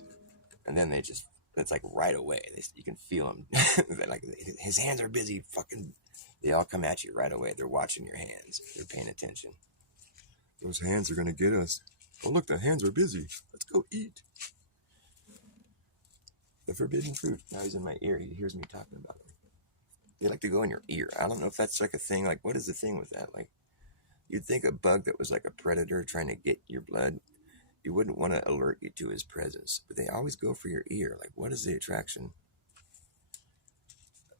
and then it's like right away. You can feel them. Like, his hands are busy, fucking, they all come at you right away. They're watching your hands. They're paying attention. Those hands are going to get us. Oh, look, the hands are busy. Let's go eat. The forbidden fruit. Now he's in my ear. He hears me talking about it. They like to go in your ear. I don't know if that's like a thing. Like, what is the thing with that? Like, you'd think a bug that was like a predator trying to get your blood, you wouldn't want to alert you to his presence. But they always go for your ear. Like, what is the attraction?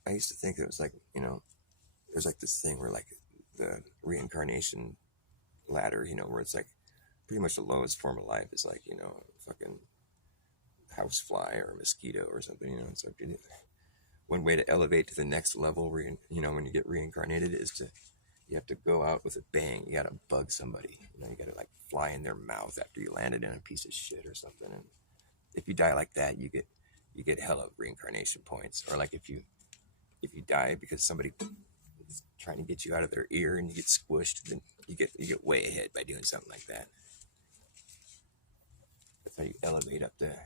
I used to think it was like, there's like this thing where like the reincarnation ladder, where it's like pretty much the lowest form of life is like, fucking housefly or a mosquito or something, It's like, one way to elevate to the next level where, when you get reincarnated is you have to go out with a bang. You got to bug somebody, you got to like fly in their mouth after you landed in a piece of shit or something. And if you die like that, you get hella reincarnation points. Or like if you die because somebody is trying to get you out of their ear and you get squished, then you get way ahead by doing something like that. That's how you elevate up the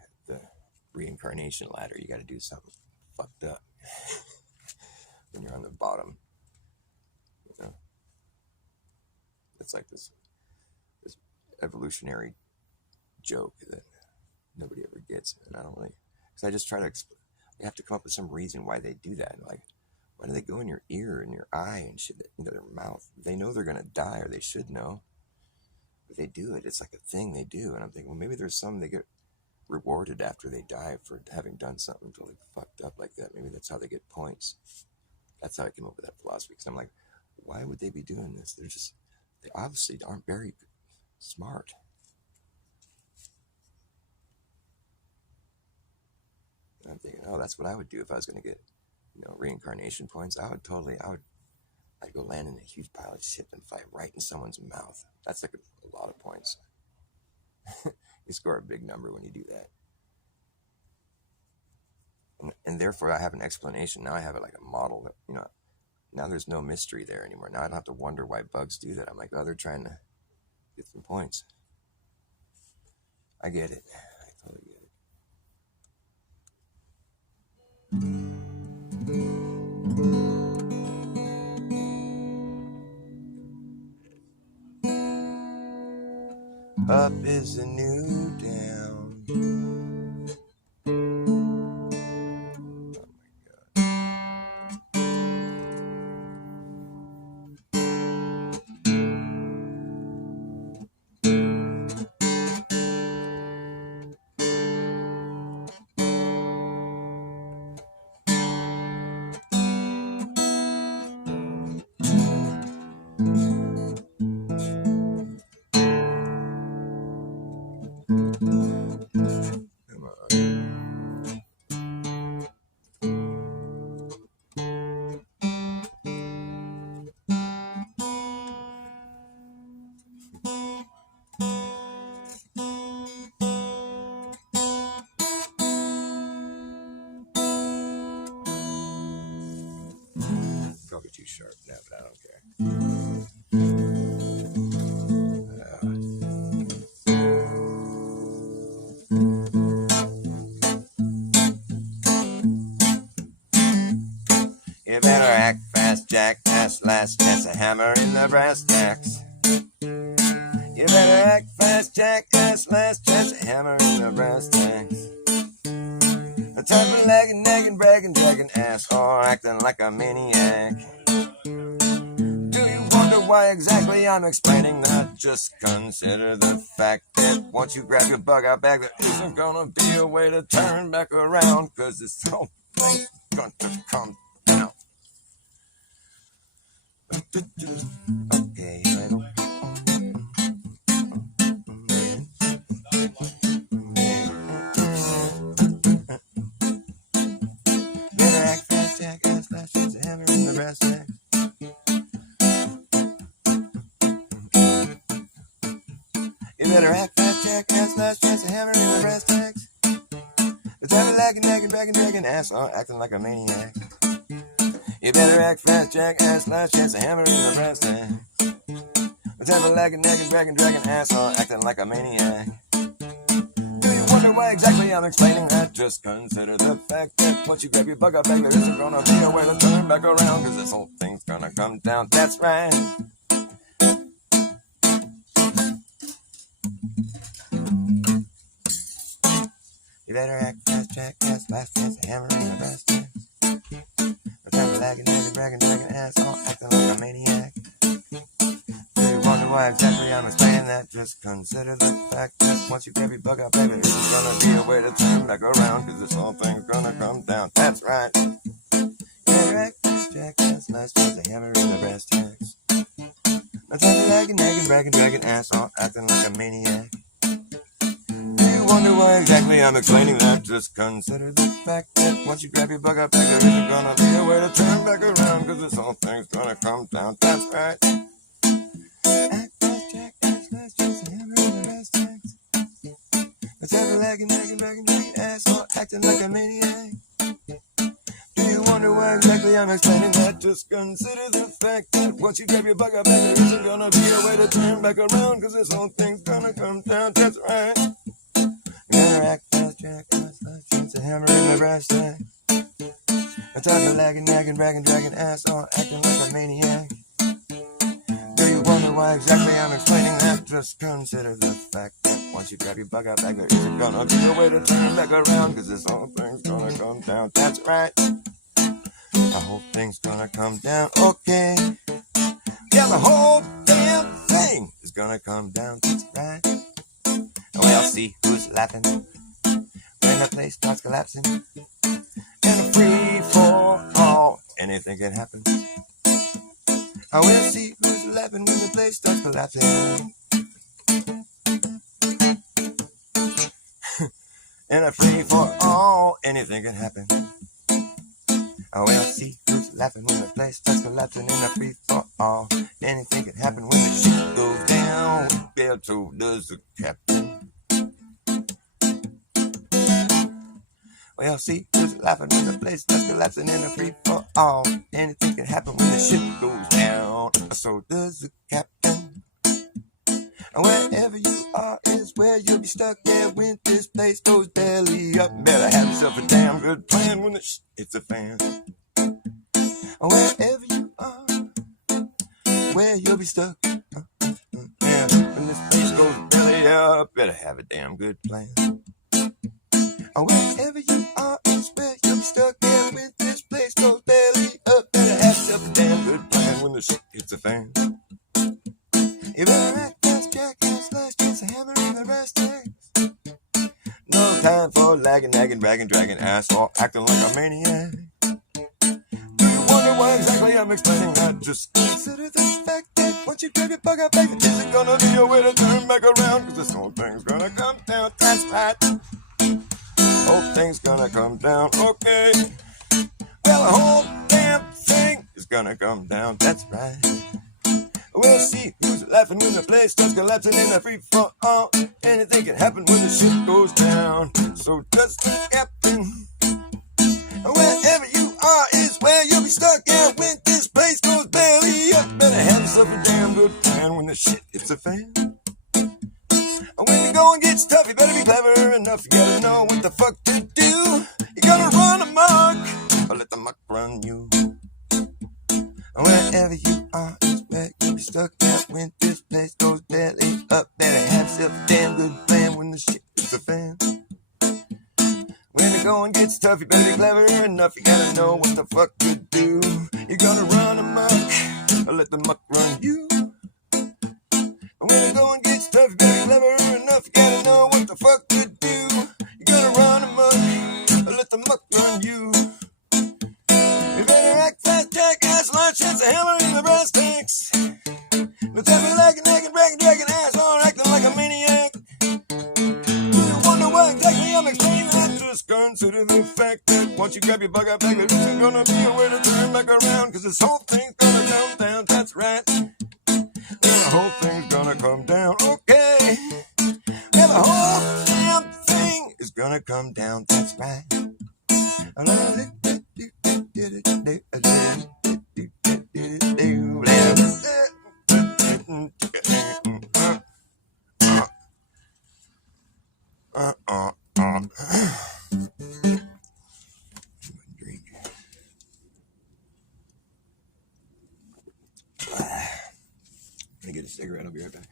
reincarnation ladder. You got to do something fucked up when you're on the bottom. It's like this evolutionary joke that nobody ever gets, and I don't really, because I just try to explain. You have to come up with some reason why they do that. Like, why do they go in your ear and your eye and shit? Their mouth. They know they're gonna die, or they should know, but they do it. It's like a thing they do, and I'm thinking, well, maybe there's some they get rewarded after they die for having done something totally fucked up like that. Maybe that's how they get points. That's how I came up with that philosophy. Because I'm like, why would they be doing this? They obviously aren't very smart. And I'm thinking, oh, that's what I would do if I was going to get, reincarnation points. I'd go land in a huge pile of shit and fly right in someone's mouth. That's like a lot of points. You score a big number when you do that. And therefore, I have an explanation. Now I have like a model that, now there's no mystery there anymore. Now I don't have to wonder why bugs do that. I'm like, oh, they're trying to get some points. I get it. I totally get it. Up is a new down. Probably too sharp now, but I don't care. You better act fast, Jack. fast, last chance, a hammer in the brass tacks. You better act fast, jackass, last chance, a hammer in the brass tacks. The type of lagging, nagging, bragging, dragging ass, or acting like a maniac. Do you wonder why exactly I'm explaining that? Just consider the fact that once you grab your bug out bag, there isn't gonna be a way to turn back around, cause this whole thing's gonna come down. Okay, here I go. Better act fast, jackass, last chance, a hammer in the brass tacks. You better act fast, jackass, last chance, a hammer in the brass tacks. The type of lagging, nagging, bragging, dragging ass, acting like a maniac. You better act fast, jackass, last chance, a hammer in the brass tacks. The type of lagging, nagging, bragging, dragging ass, acting like a maniac. Do you wonder why exactly I'm explaining that? Just consider the fact that once you grab your bug out bag, there isn't gonna be a way to turn back around, cause this whole thing's gonna come down, that's right. You better act fast, jackass, last chance, a hammer in the brass tacks. The type of lagging, nagging, bragging, dragging ass, acting like a maniac. Do you wonder why exactly I'm explaining that? Just consider the fact that once you grab your bug out, baby, there isn't gonna be a way to turn back around, cause this whole thing's gonna come down, that's right. You better act fast, jackass, last chance, a hammer in the brass tacks. The type of lagging, nagging, bragging, dragging ass, acting like a maniac. Wonder why exactly I'm explaining that? Just consider the fact that once you grab your bug out bag, there isn't gonna be a way to turn back around, cause this whole thing's gonna come down, that's right. Act fast, jackass, last chance, a hammer in the brass tacks. The type of lagging, nagging, bragging, dragging ass, acting like a maniac. Do you wonder why exactly I'm explaining that? Just consider the fact that once you grab your bug out bag, there isn't gonna be a way to turn back around, cause this whole thing's gonna come down, that's right. You better act fast, jackass, last chance, a hammer in the brass tacks. The type of lagging, nagging, bragging, dragging ass, acting like a maniac. Do you wonder why exactly I'm explaining that? Just consider the fact that once you grab your bug out bag, there isn't gonna be a way to turn back around, cause this whole thing's gonna come down, that's right. The whole thing's gonna come down, okay. Yeah, the whole damn thing is gonna come down, that's right. We'll see who's laughing when the place starts collapsing. In a free for all, anything can happen. I will see who's laughing when the place starts collapsing. In a free for all, anything can happen. I will see who's laughing when the place starts collapsing. In a free for all, anything can happen when the shit goes down. Yeah, so does the captain. Well, see who's laughing when the place starts collapsing. In a free for all, anything can happen when the ship goes down. So does the captain. And wherever you are is where you'll be stuck. Yeah, when this place goes belly up, better have yourself a damn good plan when the shit hits the fan. And wherever you are, where you'll be stuck. Yeah, when this place goes belly up, better have a damn good plan. Wherever you are is where you'll be stuck. Yeah, when this place goes belly up, better have yourself a damn good plan when the shit hits the fan. You better act fast, jackass, last chance, a hammer in the brass tacks. No time for lagging, nagging, bragging, dragging ass, or acting like a maniac. Do you wonder why exactly I'm explaining that? Just consider the fact that once you grab your bug out bag, there isn't gonna be a way to turn back around, cause this whole thing's gonna come down, that's right. Whole thing's gonna come down, okay. Well, the whole damn thing is gonna come down, that's right. We'll see who's laughing when the place starts collapsing. In a free for all, anything can happen when the ship goes down. So does the captain. Wherever you are is where you'll be stuck. Yeah, when this place goes belly up, better have yourself a damn good plan when the shit hits the fan. When the going gets tough, you better be clever enough. You gotta know what the fuck to do. You gotta run amok, or let the muck run you. Wherever wherever you are is where you'll be stuck at when this place goes belly up. Better have yourself a damn good plan when the shit hits the fan. When the going gets tough, you better be clever enough. You gotta know what the fuck to do. You're gonna run amok, or let the muck run you. When the going gets tough, you better be clever enough. You gotta know what the fuck to do. You're gonna run amok, or let the muck run you. You better act fast, jackass, lunch, chance a hammer in the brass tanks. Let's have you like a naked, bragging, dragging ass on, acting like a maniac. You wonder what exactly I'm explaining that. Just consider the fact that once you grab your bug out bag, there isn't gonna be a way to turn back around. Cause this whole thing's gonna come down, that's right. The whole thing's gonna come down, okay. Yeah, the whole damn thing is gonna come down, that's right. Let me get a cigarette, I'll be right back.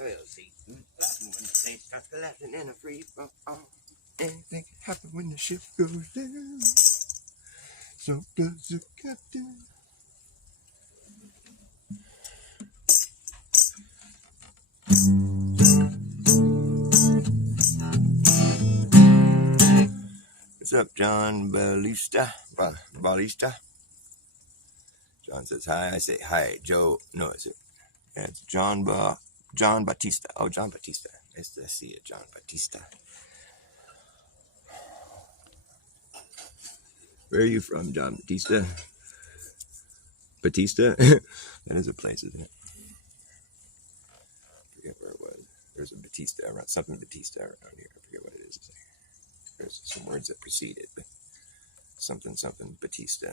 We'll see. When they start collapsing in a free fall, anything can happen when the ship goes down. So does the captain. What's up, John Balista? John says hi. I say hi, Joe. No, is it? Yeah, it's John Batista. Oh, John Batista. Nice to see you, John Batista. Where are you from, John Batista? Batista? That is a place, isn't it? I forget where it was. There's a Batista around, something Batista around here. I forget what it is. There's some words that precede it, but something Batista.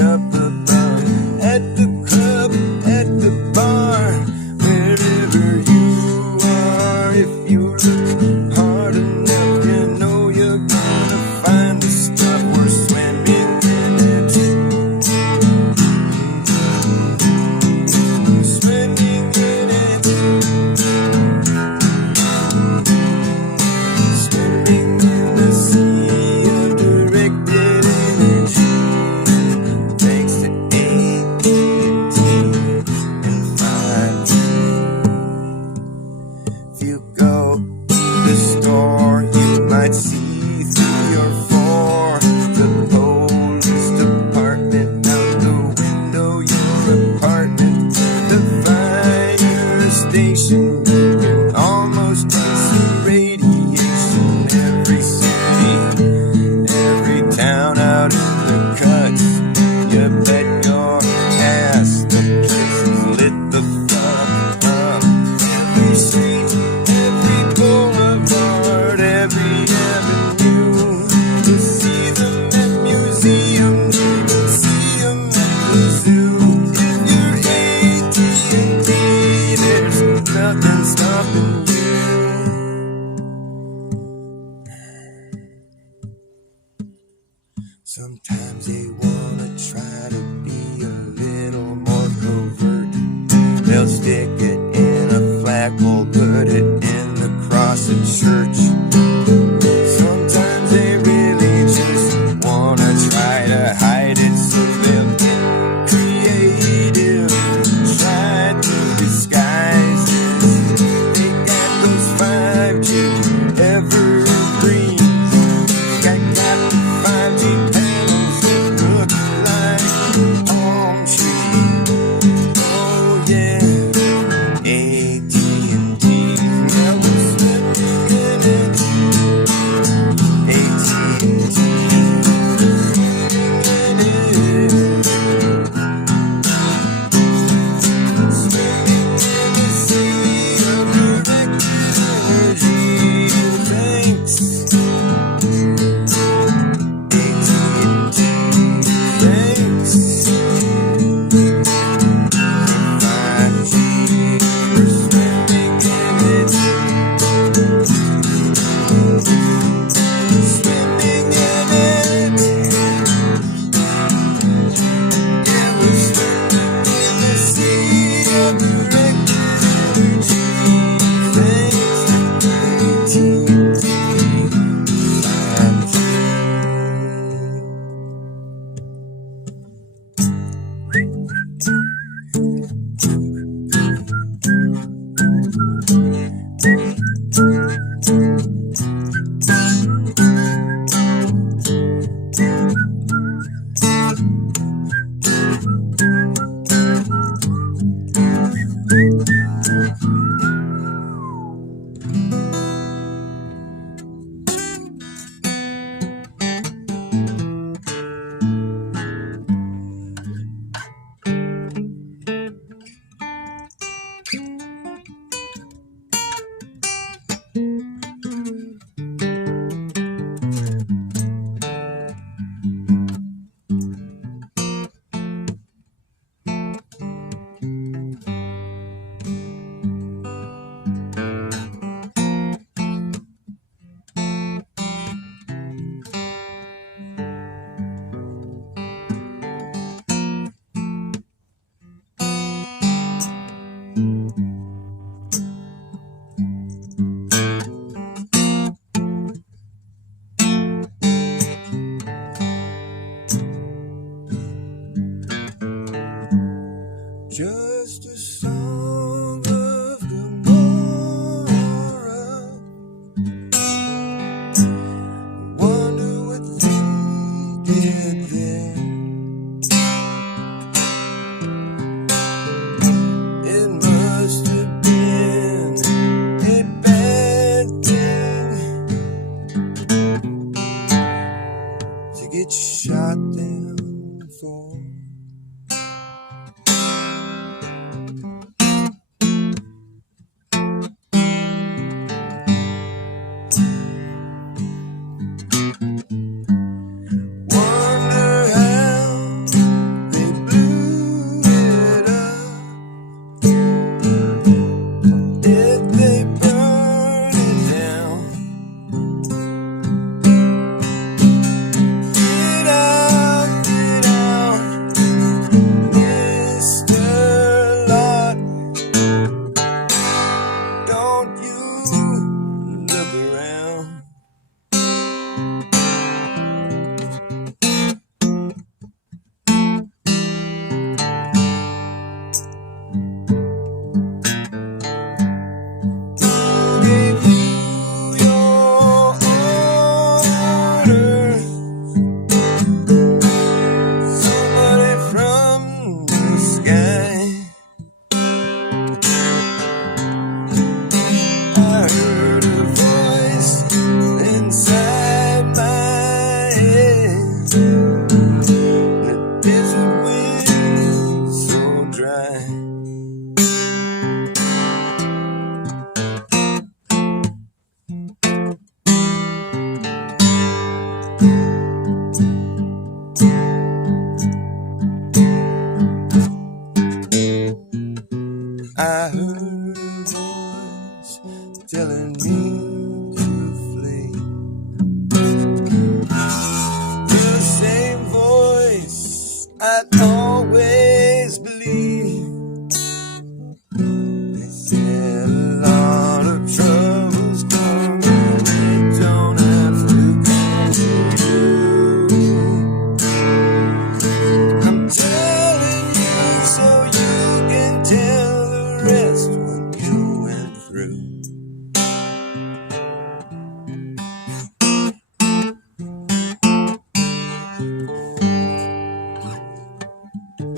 Up above. stick it in a flagpole, put it in the cross at church. Sometimes they really just wanna try to hide it, so they'll get creative, try to disguise it. They got those 5G evergreens, got the 5G panels that look like palm trees. Oh yeah, AT&T, yeah, we're swimming in it. AT&T, swimming in it. Swimming in the sea of directed energy. Thanks, AT&T, thanks. 5G, we're swimming in it. Swimming in it. Yeah, we're swimming in the sea of directed energy. Thanks, AT&T, 5G. Just a song of tomorrow. Wonder what they did there. It must have been a bad thing to get shot down for. Wonder how they blew it up. Did they burn it down? Get out, Mr. Lot. Don't you look around. Gave you your order. Somebody from the sky. I heard a voice inside my head. The desert wind so dry. I heard a voice telling me to flee. The same voice I'd always believed. I'm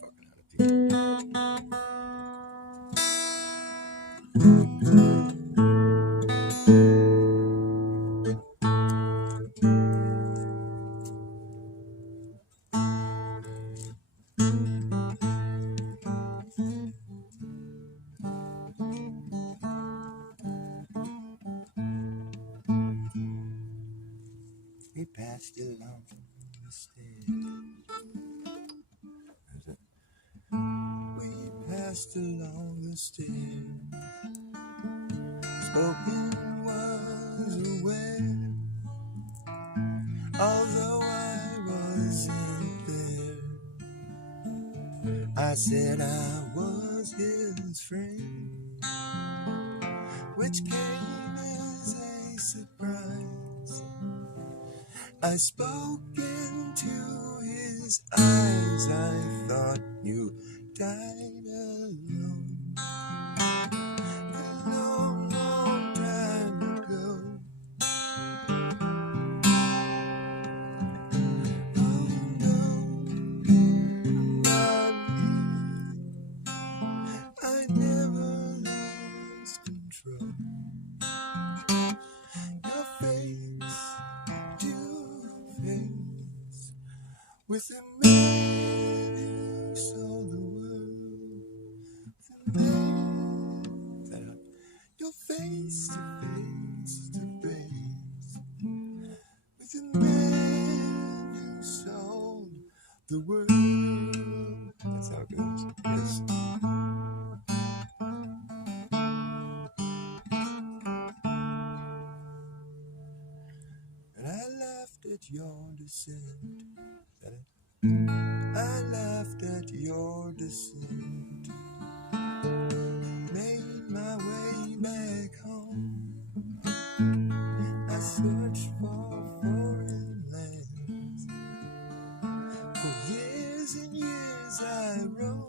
fucking out of people. We passed along the stairs. We passed along the stairs. Spoken was aware, although I wasn't there. I said I was his friend, which came as a surprise. I spoke into his eyes. I thought you died alone a long, long time ago. Oh no, not me. I never lost control. Your face to face with the man who sold the world. The man that your face to face with the man who sold the world. That's how it goes. Yes. And I laughed at your descent. Is that it? I laughed at your descent. Made my way back home. I searched for foreign lands. For years and years I roamed.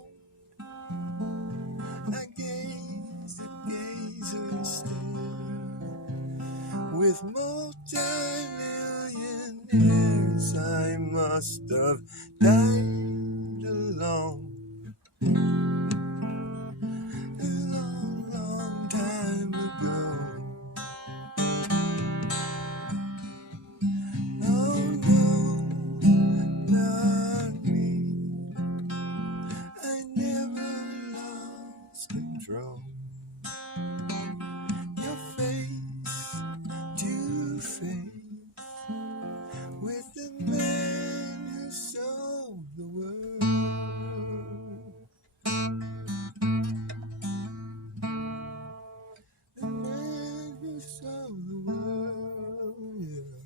I gazed at gazers still. With multi-millionaires I must have died alone. A long, long time ago. Oh no, not me. I never lost control. Your face to face with the man who sold the world. The man who sold the world, yeah.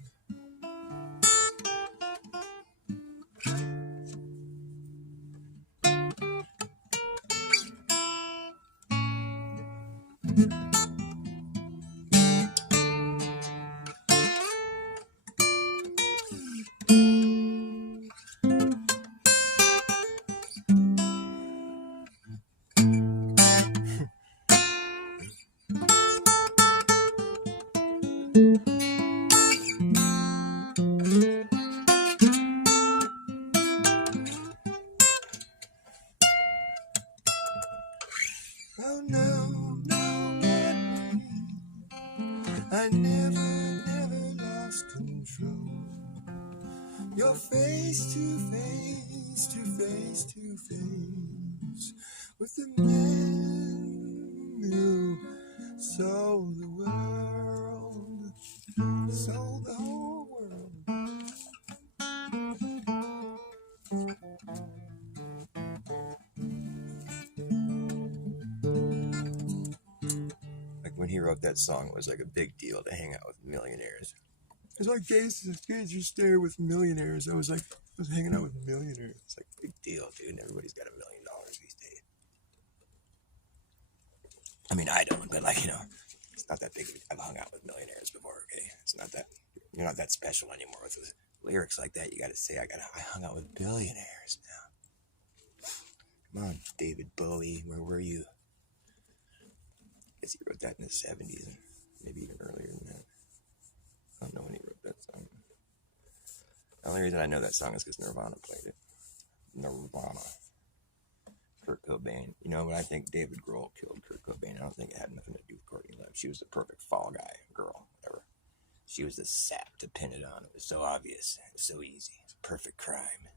Oh no, no, not me. I never lost control. Your face to face with the man who sold the world. So he wrote that song, it was like a big deal to hang out with millionaires. It's like kids you stay with millionaires. I was hanging out with millionaires. It's like a big deal, dude. Everybody's got $1 million these days. I mean, I don't, but it's not that big. I've hung out with millionaires before, okay? It's not that, you're not that special anymore with lyrics like that. You got to say, I hung out with billionaires now. Come on, David Bowie, where were you? I guess he wrote that in the 70s, and maybe even earlier than that. I don't know when he wrote that song. The only reason I know that song is because Nirvana played it. Nirvana. Kurt Cobain. You know what? I think David Grohl killed Kurt Cobain. I don't think it had nothing to do with Courtney Love. She was the perfect fall guy girl, whatever. She was the sap to pin it on. It was so obvious. It was so easy. It's a perfect crime.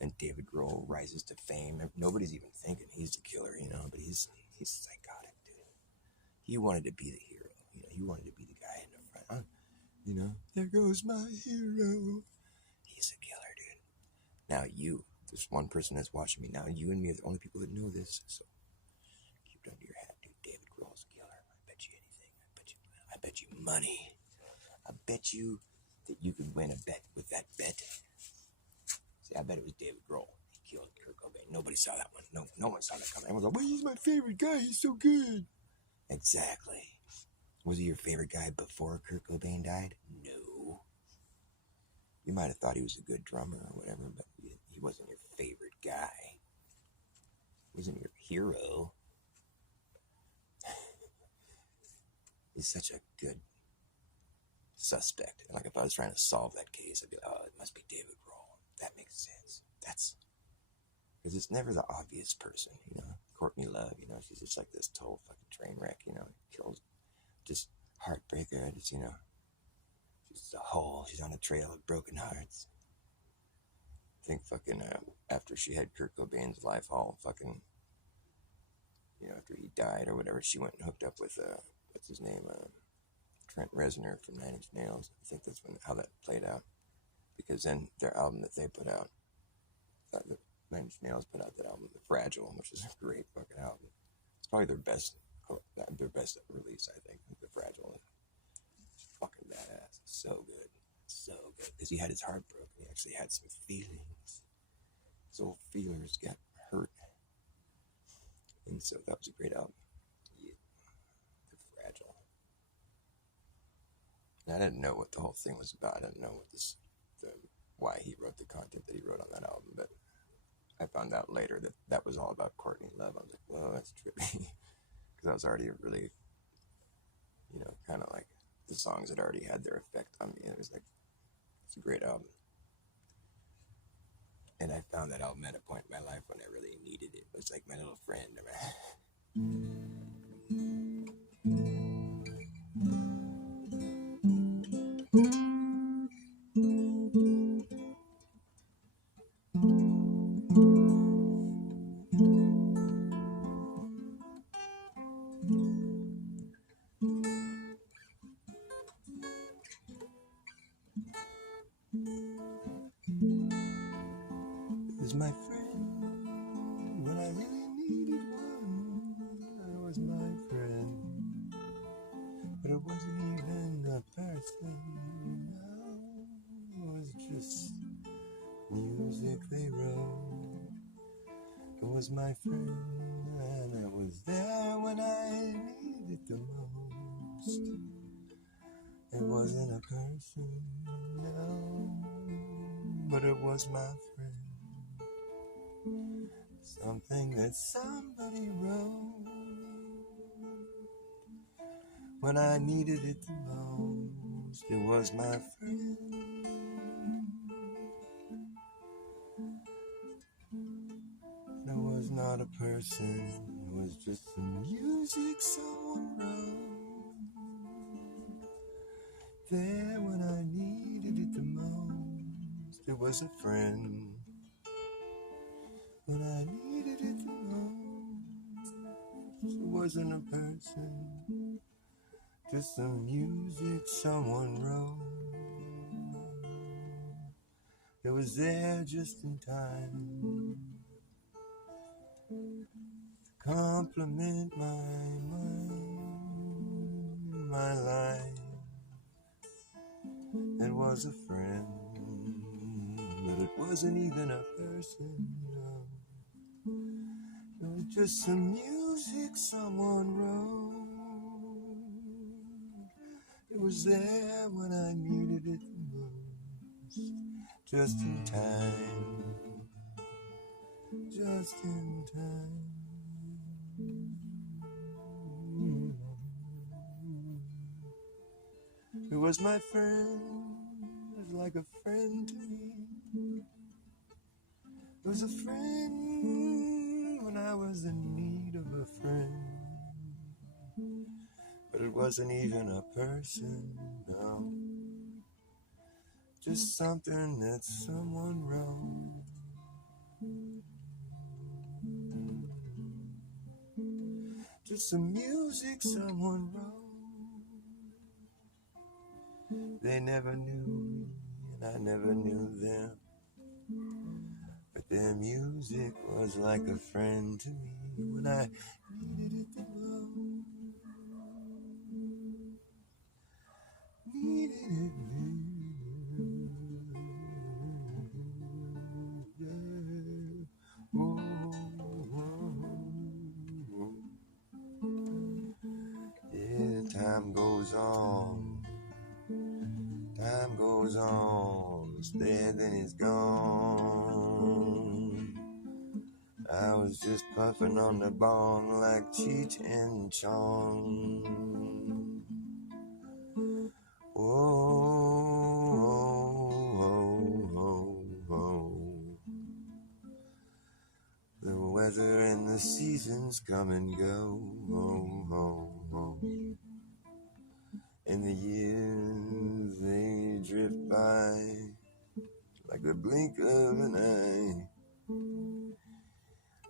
And David Grohl rises to fame. Nobody's even thinking he's the killer, but he's psychotic, dude. He wanted to be the hero. He wanted to be the guy in the front. There goes my hero. He's a killer, dude. Now there's one person that's watching me now. You and me are the only people that know this. So keep it under your hat, dude. David Grohl's a killer. I bet you anything. I bet you money. I bet you that you could win a bet with that bet. See, I bet it was David Grohl. He killed Kurt Cobain. Nobody saw that one. No one saw that coming. Everyone's like, well, he's my favorite guy. He's so good. Exactly. Was he your favorite guy before Kurt Cobain died? No. You might have thought he was a good drummer or whatever, but he wasn't your favorite guy. He wasn't your hero. He's such a good suspect. Like if I was trying to solve that case, I'd be like, oh, it must be David Grohl. That makes sense. Because it's never the obvious person, Courtney Love, she's just like this total fucking train wreck, kills, just heartbreaker, just, she's a hole. She's on a trail of broken hearts. I think fucking after she had Kurt Cobain's life all fucking, after he died or whatever, she went and hooked up with what's his name, Trent Reznor from 9 Inch Nails. I think that's how that played out, because then their album that they put out, the 9 Inch Nails put out that album, The Fragile, which is a great fucking album. It's probably their best release, I think. The Fragile. It's fucking badass. So good. So good. Because he had his heart broken. He actually had some feelings. His old feelers got hurt. And so that was a great album. Yeah. The Fragile. And I didn't know what the whole thing was about. I didn't know why he wrote the content that he wrote on that album, but I found out later that was all about Courtney Love. I was like, whoa, that's trippy. Because I was already really, kind of like the songs had already had their effect on me. It was like, it's a great album. And I found that album at a point in my life when I really needed it. It was like my little friend. Was my friend when I really needed one. I was my friend, but it wasn't even a person. No, it was just music they wrote. It was my friend, and I was there when I needed the most. It wasn't a person, no, but it was my friend. Something that somebody wrote when I needed it the most. It was my friend. It was not a person. It was just the music someone wrote there when I needed it the most. It was a friend. When I needed it the most, it wasn't a person, just some music someone wrote. It was there just in time to compliment my mind. my life. It was a friend, but it wasn't even a person, no. It was just some music someone wrote. It was there when I needed it most, just in time, just in time. It was my friend, it was like a friend to me. It was a friend when I was in need of a friend. But it wasn't even a person, no. Just something that someone wrote. Just some music someone wrote. They never knew me, and I never knew them. But their music was like a friend to me when I needed it the most. Needed it, yeah. Oh, oh, oh. Yeah, time goes on. Time goes on, it's there, then it's gone. I was just puffing on the bong like Cheech and Chong. Oh, oh, oh, oh. The weather and the seasons come and go. Oh, oh, oh. And the years, they drift by like the blink of an eye.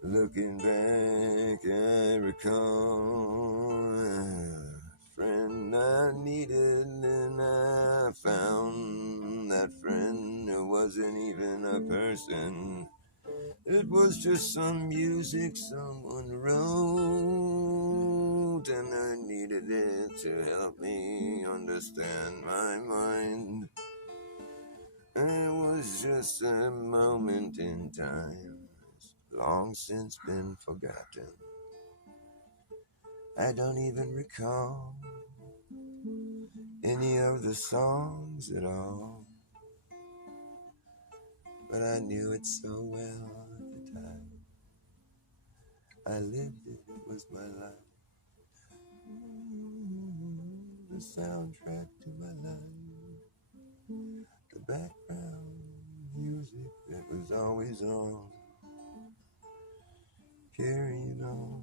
Looking back, I recall a friend I needed, and I found that friend who wasn't even a person. It was just some music someone wrote, and I needed it to help me understand my mind. It was just a moment in time, long since been forgotten. I don't even recall any of the songs at all, but I knew it so well at the time. I lived it, it was my life. The soundtrack to my life. The background music that was always on. Carrying on,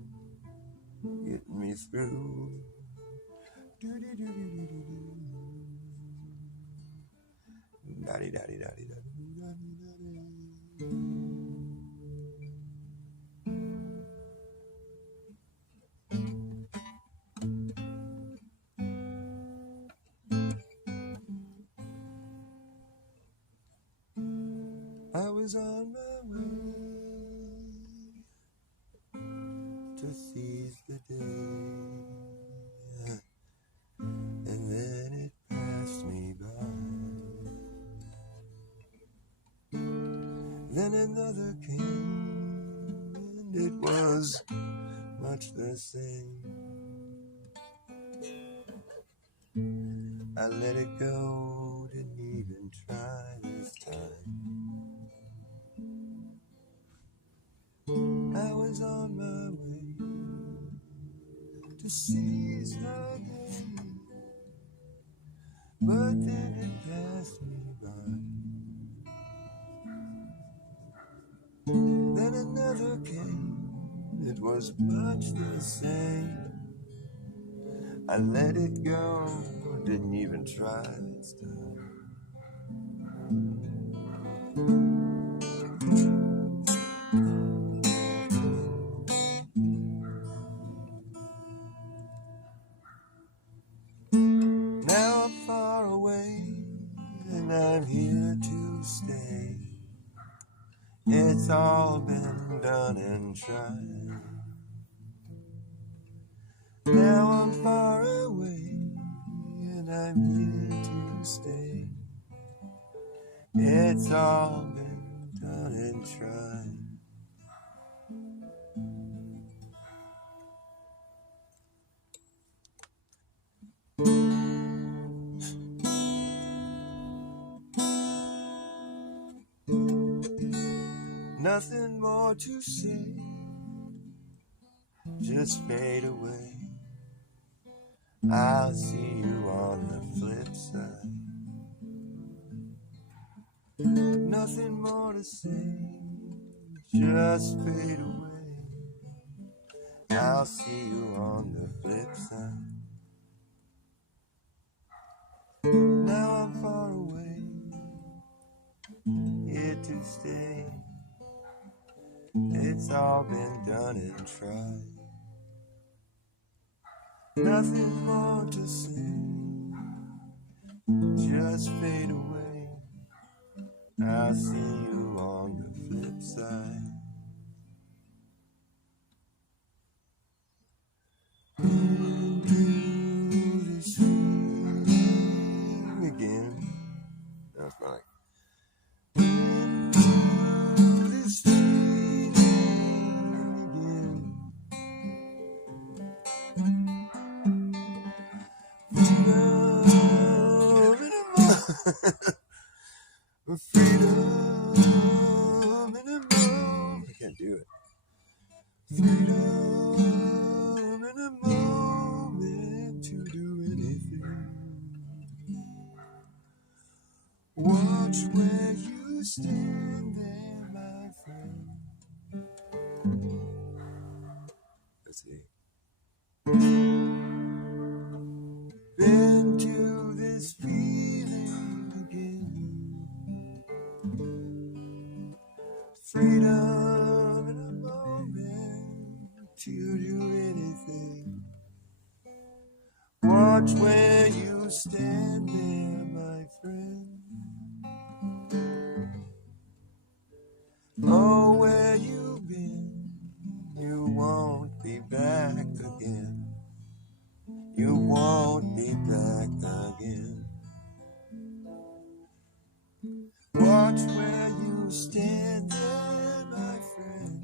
getting me through. Daddy, daddy, daddy, daddy, daddy, daddy. I was on my way to seize the day, and then it passed me by. Then another came, and it was much the same. I let it go, didn't even try this time. I was on my way to seize the day, but then it passed me by. Then another came, it was much the same. I let it go, didn't even try this time. Now I'm far away, and I'm here to stay. It's all been done and tried. Now I'm far away, and I'm here to stay. It's all been done and tried. Nothing more to say, just fade away. I'll see you on the flip side. Nothing more to say, just fade away. I'll see you on the flip side. Now I'm far away, here to stay. It's all been done and tried. Nothing more to say, just fade away. I'll see you on the flip side. Into this feeling again. That's right. Into this feeling again. Freedom in a moment. I can't do it. Freedom in a moment to do anything. Watch where you stand there, my friend. Let's see. Been to this feeling again. Freedom in a moment to do anything. Watch where you stand there, my friend. Oh, where you been? You won't be back again. You won't be back again. Watch where you stand there, my friend.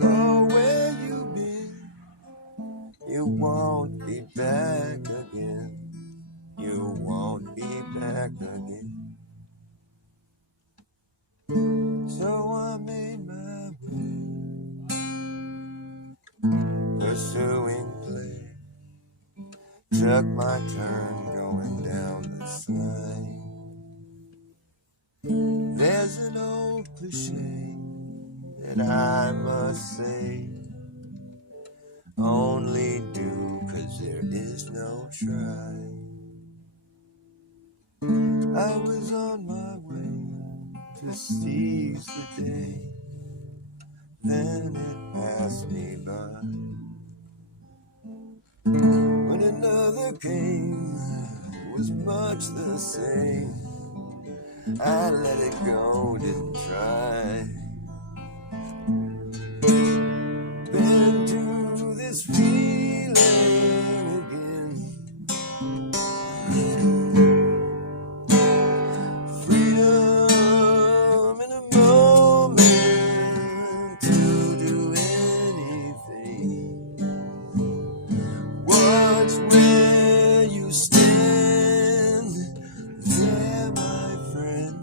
Oh, where you been? You won't be back again. You won't be back again. So I made my way, pursuing play. Took my turn going down the slide. There's an old cliche that I must say, only do 'cause there is no try. I was on my way to seize the day, then it passed me by. When another came, it was much the same. I let it go, didn't try. Been to this feeling again. Freedom in a moment to do anything. Watch where you stand there, my friend.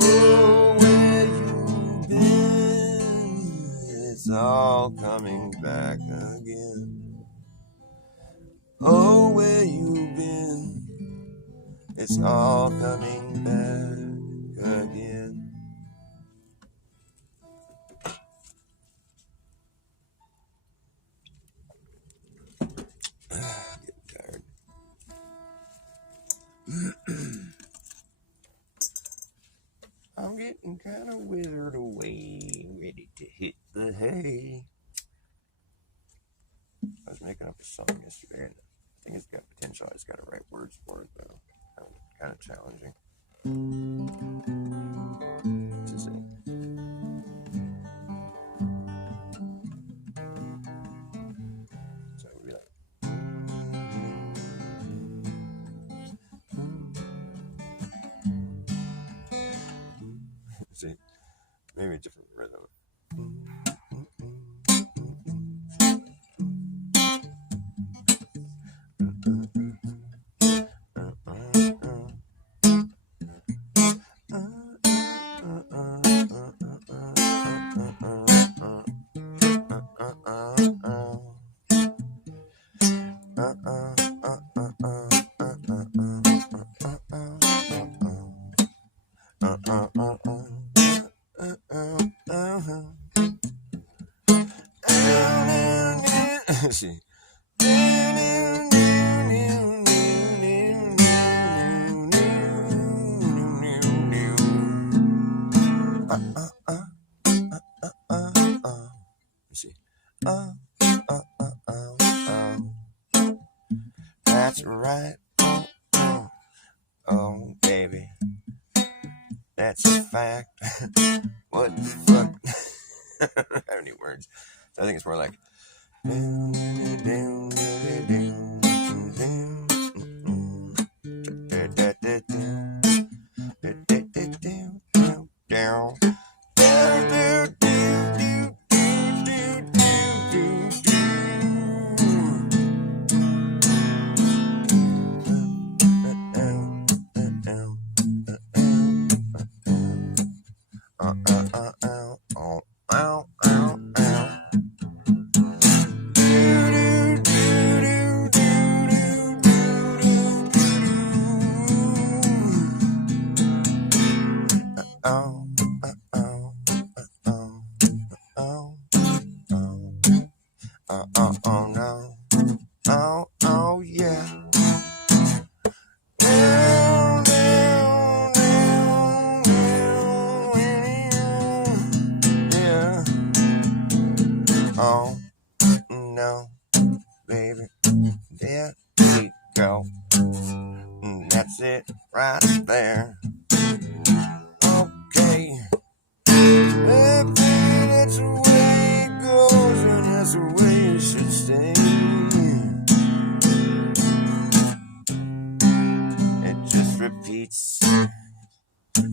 Oh, where you been? It's all coming back again. Oh, where you been? It's all coming back again. Getting tired. I'm getting kind of withered away, ready to hit the hay. I was making up a song yesterday, and I think it's got potential. I just got to write words for it, though. Kind of challenging to sing. maybe a different rhythm. See. See. That's right. Oh, baby. That's a fact. What the fuck? I don't have any words. So I think it's more like. Oh, yeah. Yeah. Oh, no, baby. There we go. That's it right there. Okay. That's the way it goes, and that's the way it should stay. It just repeats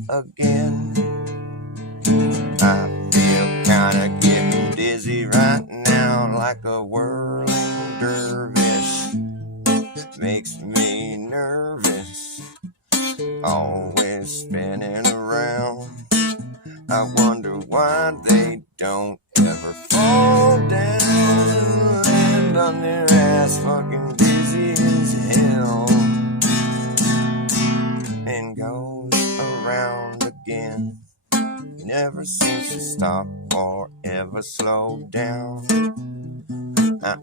again. I feel kinda getting dizzy right now, like a whirling dervish. Makes me nervous, always spinning around. I wonder why they don't ever fall down and land on their ass fucking dizzy as hell, and goes around again. Never seems to stop or ever slow down.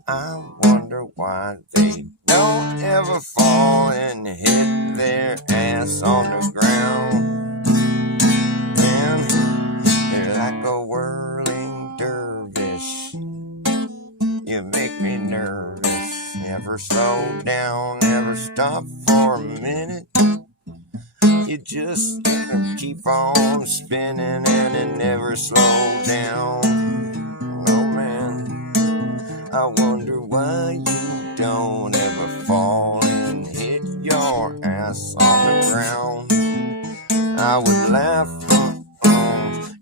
I wonder why they don't ever fall and hit their ass on the ground. Man, they're like a whirling dervish. You make me nervous. Never slow down, never stop for a minute. You just keep on spinning and it never slows down. Oh man, I wonder why you don't ever fall and hit your ass on the ground. I would laugh,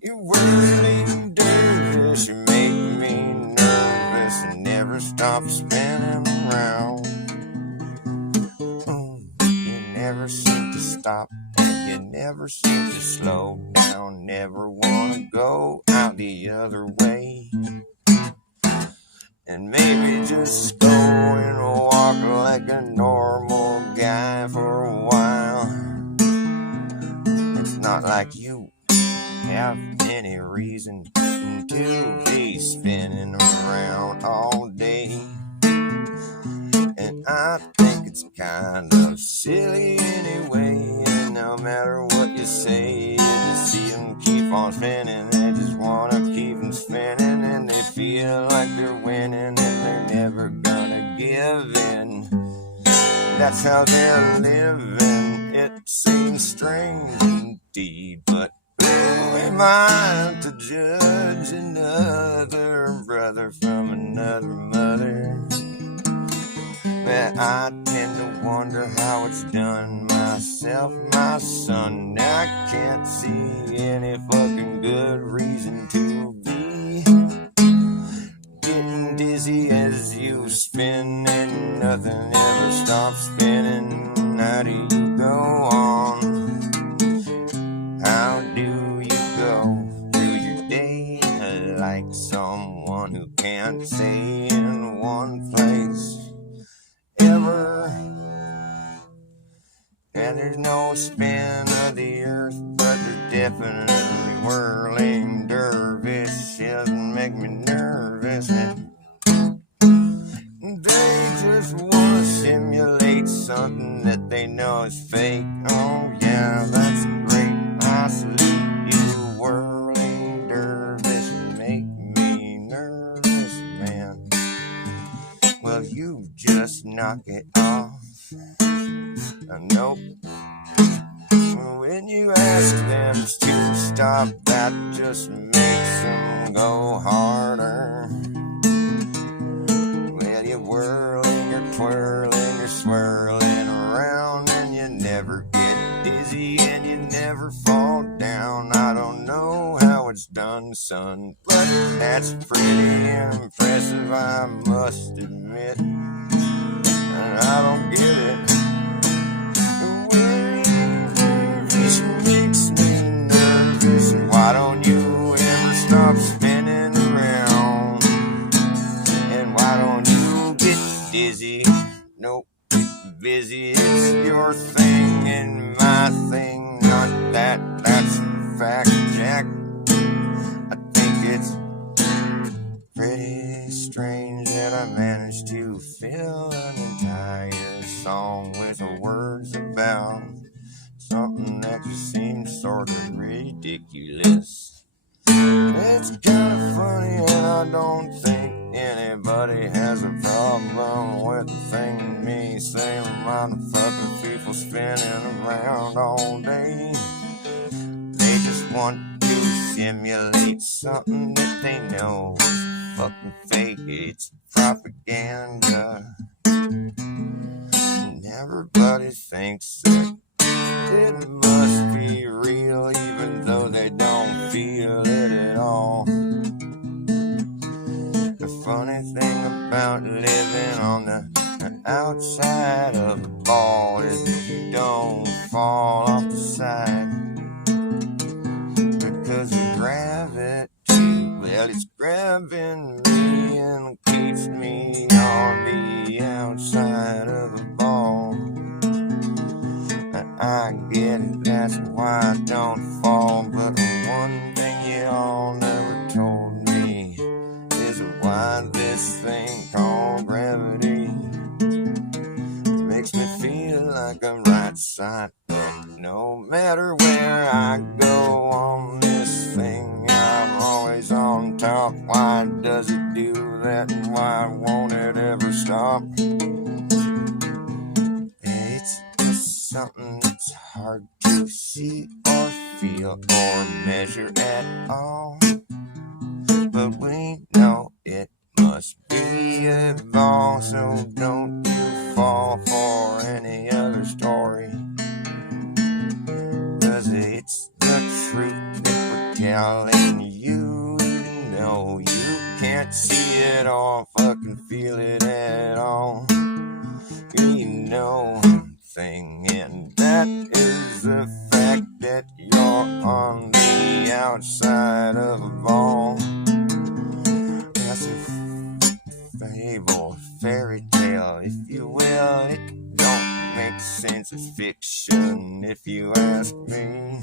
you whirling dervish. You make me nervous and never stop spinning around. You never seem to stop. You never seem to slow down, never wanna go out the other way. And maybe just go and walk like a normal guy for a while. It's not like you have any reason to be spinning around all day. And I think it's kind of silly anyway. And no matter what you say, you just see them keep on spinning. They just want to keep them spinning, and they feel like they're winning, and they're never gonna give in. That's how they're living. It seems strange indeed, but who am I to judge another brother from another mother? But I tend to wonder how it's done. myself, my son. I can't see any fucking good reason to be getting dizzy as you spin, and nothing ever stops spinning. How do you go on? How do you go through your day like someone who can't stay in one place ever? And there's no spin of the earth, but there's definitely whirling dervishes make me nervous. They just wanna simulate something that they know is fake. Oh yeah, that's great. I salute you, whirling dervish, make me nervous, man. Well, you just knock it off. Nope. When you ask them to stop, that just makes them go harder. Well, you're whirling, you're twirling, you're swirling around, and you never get dizzy and you never fall down. I don't know how it's done, son, but that's pretty impressive, I must admit. And I don't get it. Makes me nervous. Why don't you ever stop spinning around? And why don't you get dizzy? Nope, get busy. It's your thing and my thing, not that. That's a fact, Jack. I think it's pretty strange that I managed to fill an entire song with words about something that just seems sort of ridiculous. It's kind of funny, and I don't think anybody has a problem with the thing me saying motherfucking people spinning around all day. They just want to simulate something that they know is fucking fake. It's propaganda. And everybody thinks that it must be real, even though they don't feel it at all. The funny thing about living on the outside of the ball is that you don't fall off the side. Because of gravity, well, it's grabbing me and keeps me on the outside of the ball. I get it, that's why I don't fall. But one thing you all never told me is why this thing called gravity makes me feel like I'm right side up. No matter where I go on this thing, I'm always on top. Why does it do that, and why won't it ever stop? It's something that's hard to see or feel or measure at all, but we know it must be a ball, so don't you fall for any other story, 'cause it's the truth that we're telling you, even though you can't see it or fucking feel it at all. You know thing, and that is the fact that you're on the outside of a ball. That's a fable, fairy tale, if you will. It don't make sense, it's fiction, if you ask me.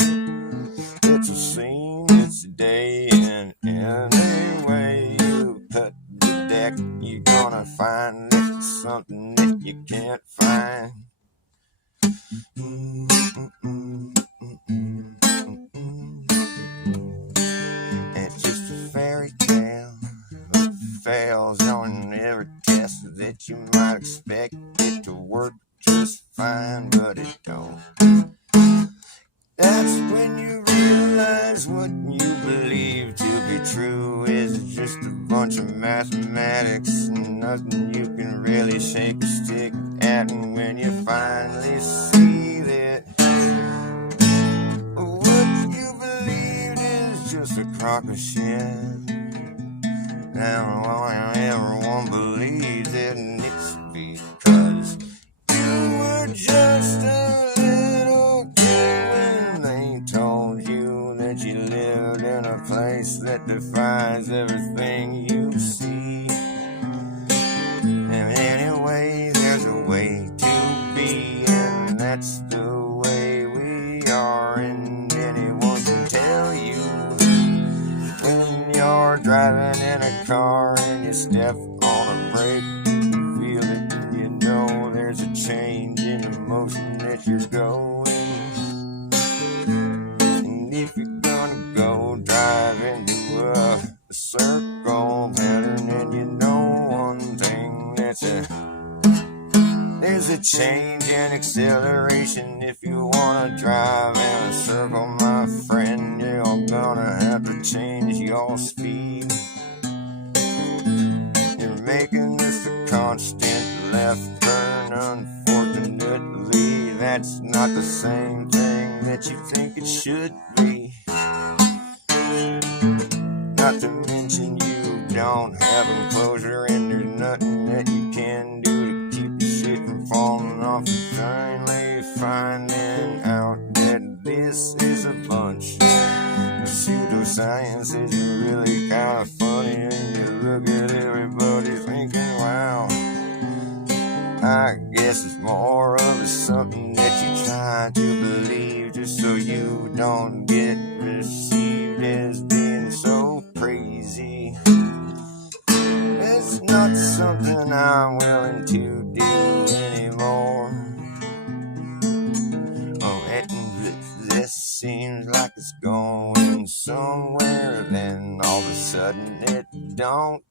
It's a scene, it's a day, and any way you cut the deck, you're gonna find that it's something that you can't find. It's just a fairy tale that fails on every test that you might expect it to work just fine, but it don't. That's when you realize what you believe to be true is just a bunch of mathematics, nothing you can really shake a stick at. And when you finally see this crock of shit. Now everyone believes it, and it's because you were just a little kid when they told you that you lived in a place that defies everything you see. And anyway, there's a way to be, and that's the way we are. And anyone can tell you when you're driving in a car and you step on a brake, you feel it and you know there's a change in the motion that you're going. And if you're gonna go drive into a circle pattern, and you know one thing, there's a change in acceleration. If you wanna drive in a circle, my friend, you're gonna have to change your speed. You're making this a constant left turn. Unfortunately, that's not the same thing that you think it should be. Not to mention you don't have enclosure, and there's nothing that you can do to keep your shit from falling off. And finally finding out that this is a bunch of pseudoscience is really kind of funny. And you look at everybody thinking, wow, I guess it's more of a something that you try to believe just so you don't get received as being so crazy. It's not something I'm willing to do anymore. Oh, and this seems like it's going somewhere, then all of a sudden it don't.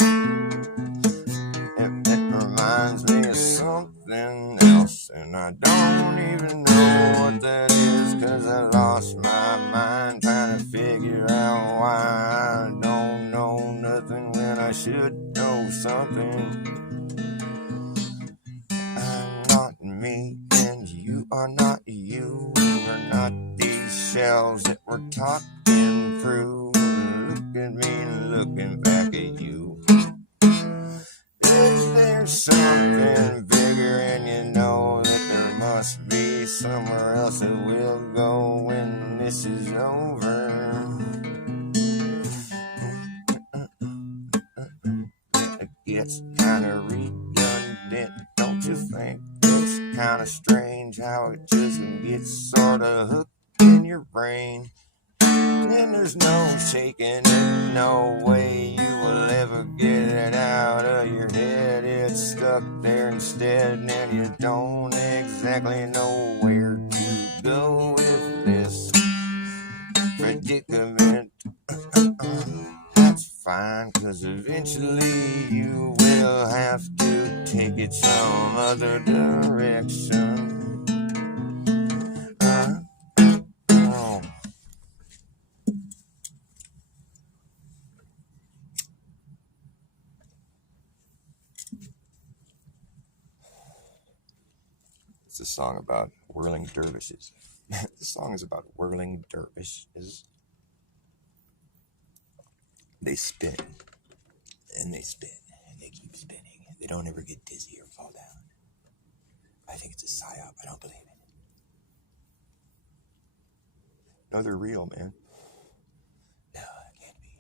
It reminds me of something else, and I don't even know what that is, 'cause I lost my mind trying to figure out why I don't know nothing when I should know something. I'm not me, and you are not you. We're not these shells that we're talking through. Look at me looking back at you. If there's something bigger, and you know that there must be somewhere else that we'll go when this is over. It gets kinda redundant, don't you think? It's kinda strange how it just gets sorta hooked in your brain. And there's no shaking it, no way you will ever get it out of your head. It's stuck there instead, and you don't exactly know where to go with this predicament. That's fine, 'cause eventually you will have to take it some other direction. It's a song about whirling dervishes. The song is about whirling dervishes. They spin, and they spin, and they keep spinning. They don't ever get dizzy or fall down. I think it's a psyop. I don't believe it. No, they're real, man. No, it can't be.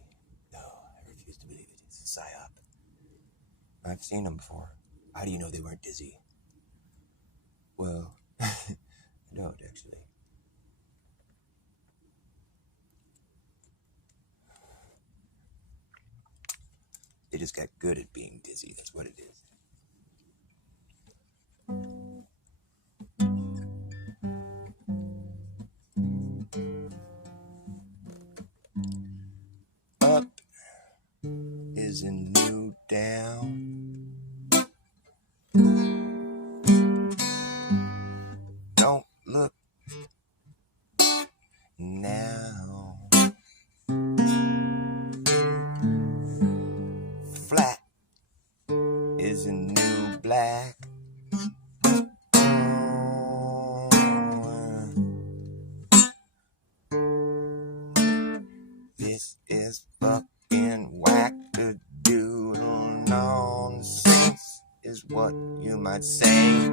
No, I refuse to believe it. It's a psyop. I've seen them before. How do you know they weren't dizzy? Well, I don't actually. They just got good at being dizzy. That's what it is. Up is a new down. Don't look now. Flat is a new black. This is say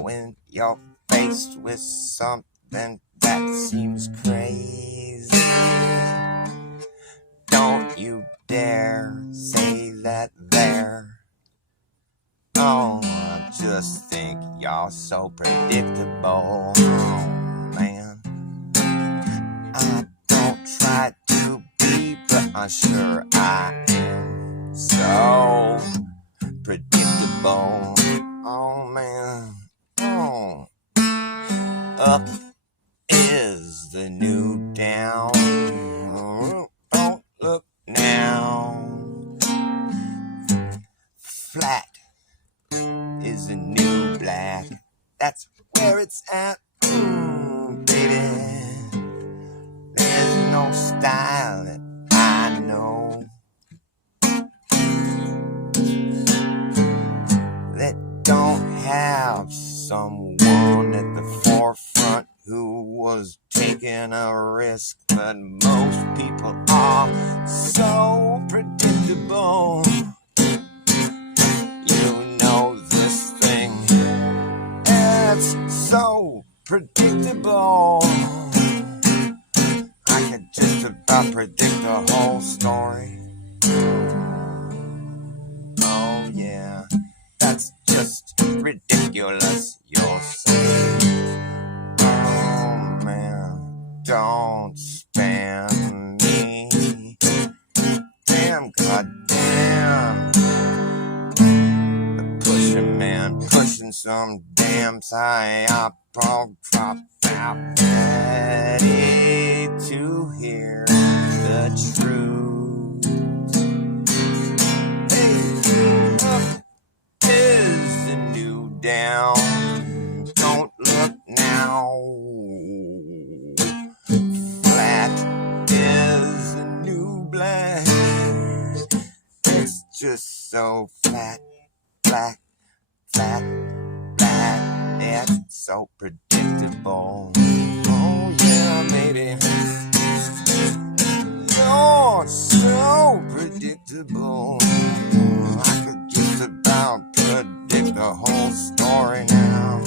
when you're faced with something that seems crazy. Don't you dare say that there. Oh, I just think you're so predictable. Oh, man. I don't try to be, but I'm sure I am so predictable. Oh, man. Oh. Up is the new down. Don't look now. Flat is the new black. That's where it's at, baby. There's no style that I know that don't have someone at the forefront who was taking a risk. But most people are so predictable. You know this thing, it's so predictable. I could just about predict the whole story. Oh yeah, that's just ridiculous, you'll say. Oh man, don't spam me. Damn, goddamn. The pushin' man, pushing some damn psyop, all dropped out, ready to hear the truth. Hey, up is the new down. Don't look now. Flat is the new black. It's just so flat, black, flat, black. It's so predictable. Oh yeah, baby. You're so predictable. I could just about predict the whole story now.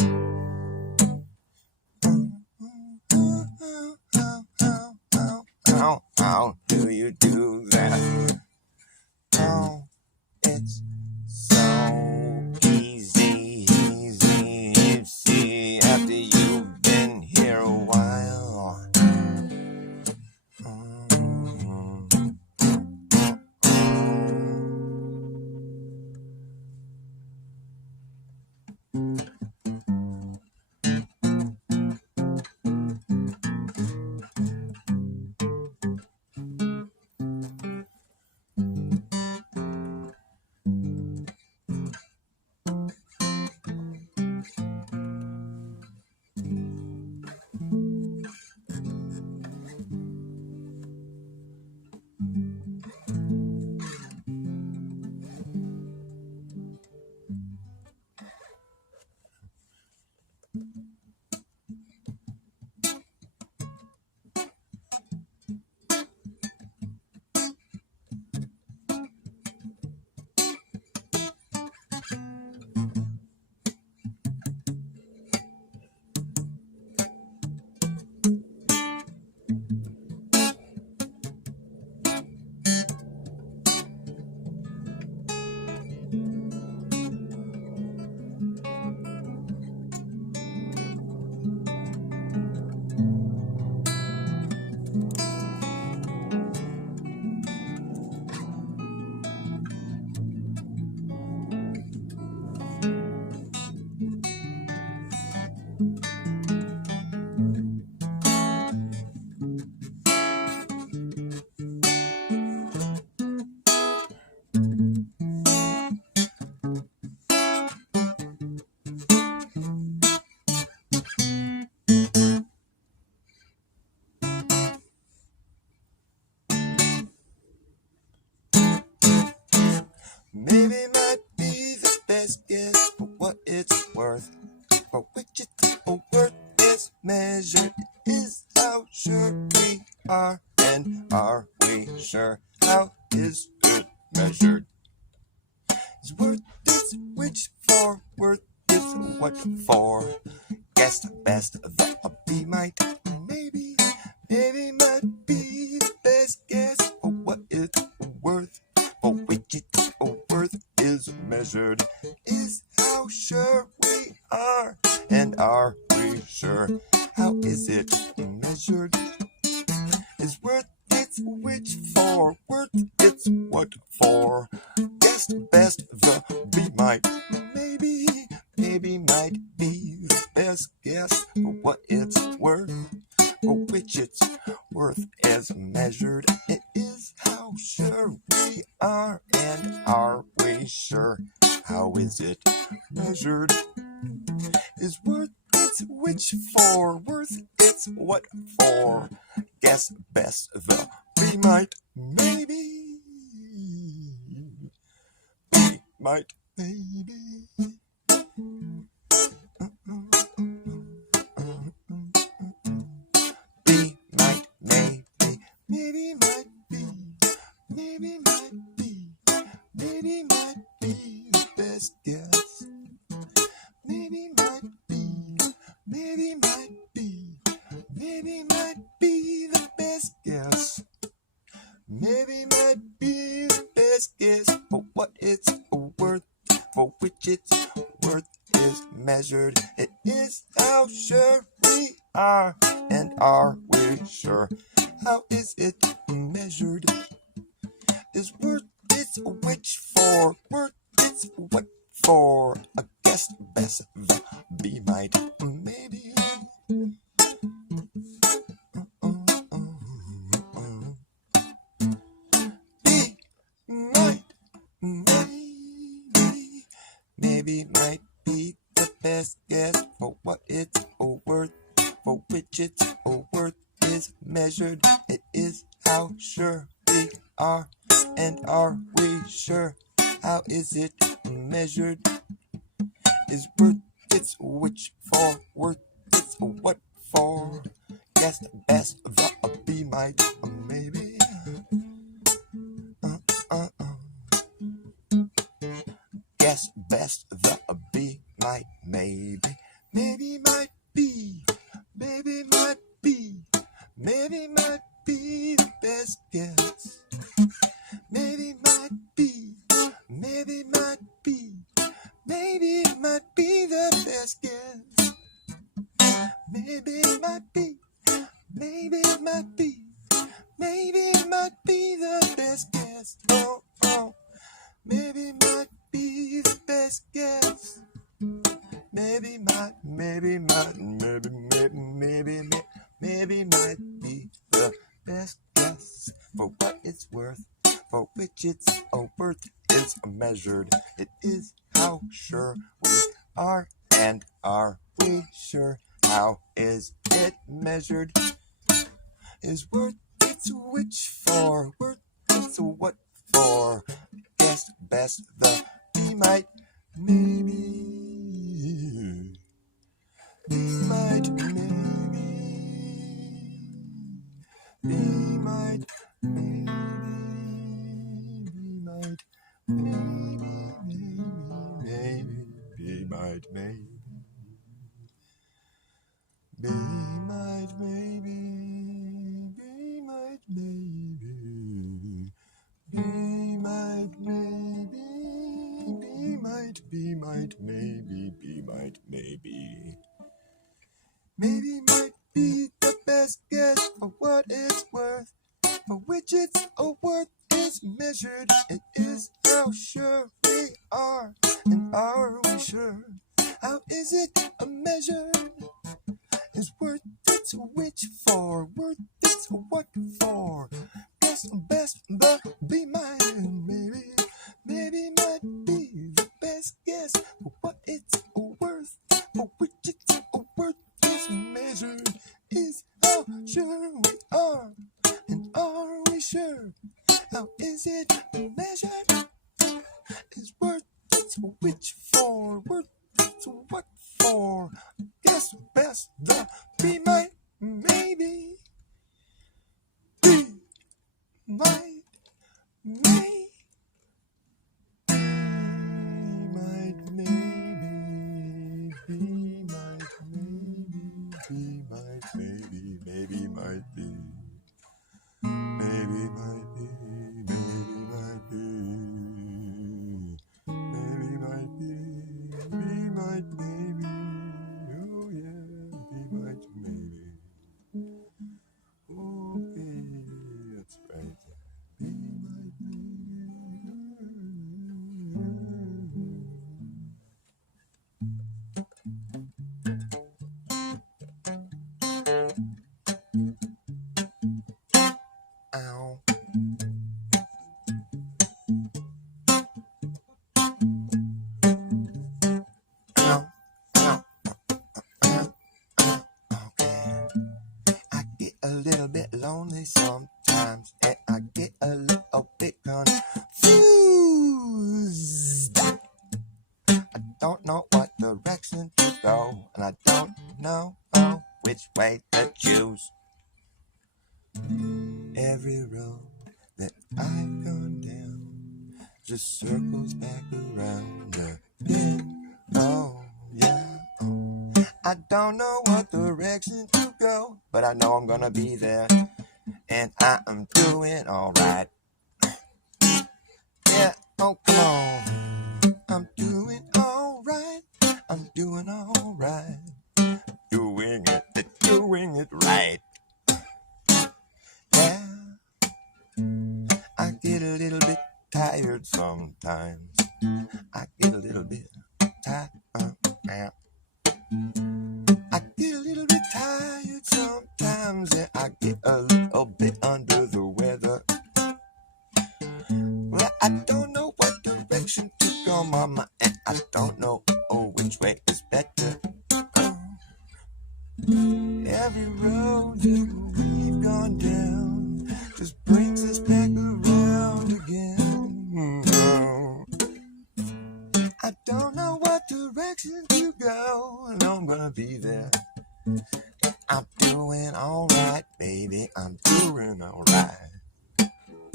How do you do that? Oh, it's so easy. You see, after you've been here a while. Maybe might be the best guess for what it's worth. For which it's worth is measured. Is how sure we are, and are we sure? How is it measured? Is worth is which for worth is what what for. Guess the best the be might, maybe might be the best guess for what it's worth, for which its worth is measured, is how sure we are, and are we sure? How is it measured? Is worth its which for, worth its what for. Guess the best the be might, maybe might be the best guess for what it's worth, for which its worth is measured. It is how sure we are, and are we sure? How is it measured? Is worth its which for, worth its what for. Guess best the be might, maybe be might, maybe. Be might, maybe, maybe might be, maybe might be, maybe might be the best guess. Maybe might be, maybe might be, maybe might be the best guess. Maybe might be the best guess for what it's worth, for which its worth is measured. It is how sure we are, and are we sure? How is it measured? Is worth its which for, worth its what for. A guess best the be might, maybe. Be might, maybe might be the best guess for what it's worth, for which its worth is measured. It is how sure we are, and are we sure? How is it measured? Is worth its which for, worth its what for. Guess the best the be might, maybe. Guess best the be might, maybe. Maybe might be, maybe might be, maybe might be the best guess. Maybe might be, maybe might be, maybe might be the best guess. Maybe might be, maybe might be, maybe might be the best guess. Oh, oh, maybe might be the best guess. Maybe might, maybe might, maybe might be the best guess for what it's worth, for which its worth is measured. It is how sure we are, and are we sure? How is it measured? Is worth its which for, worth its what for. Guess best the be might, maybe. Be might, maybe. Be might, maybe. Be might, maybe. Be might, maybe. Be might, maybe. Be might, maybe. Be might, maybe. Be might, maybe. Be might, maybe. Maybe might be the best guess for what it's worth, for which its worth is measured. It is how sure we are, and are we sure? How is it measured? Is worth its which for, worth its what for. Guess best the be mine, maybe might be the best guess for what it's worth, for which its worth is measured. Is how sure we are, and are we sure? How is it measured? Is worth its which for, worth its what for. Guess best the be might, maybe. Be might, maybe. Be might, maybe. Be little bit lonely sometimes, and I get a little bit confused. I don't know what direction to go, and I don't know which way to choose. Every road that I've gone down just circles back around again. Oh, yeah. Oh. I don't know what direction to go, but I know I'm gonna be there, and I am doing alright. Yeah, oh, come on. I'm doing alright. I'm doing alright. Doing it right. Yeah. I get a little bit tired sometimes. I get a little bit tired. I get a little bit tired sometimes, and I get a little bit under the weather. Well, I don't know what direction to go, mama, and I don't know which way is better. Every road that we've gone down just brings us back around again. I don't know what direction to go, and I'm gonna be there. I'm doing alright, baby, I'm doing alright.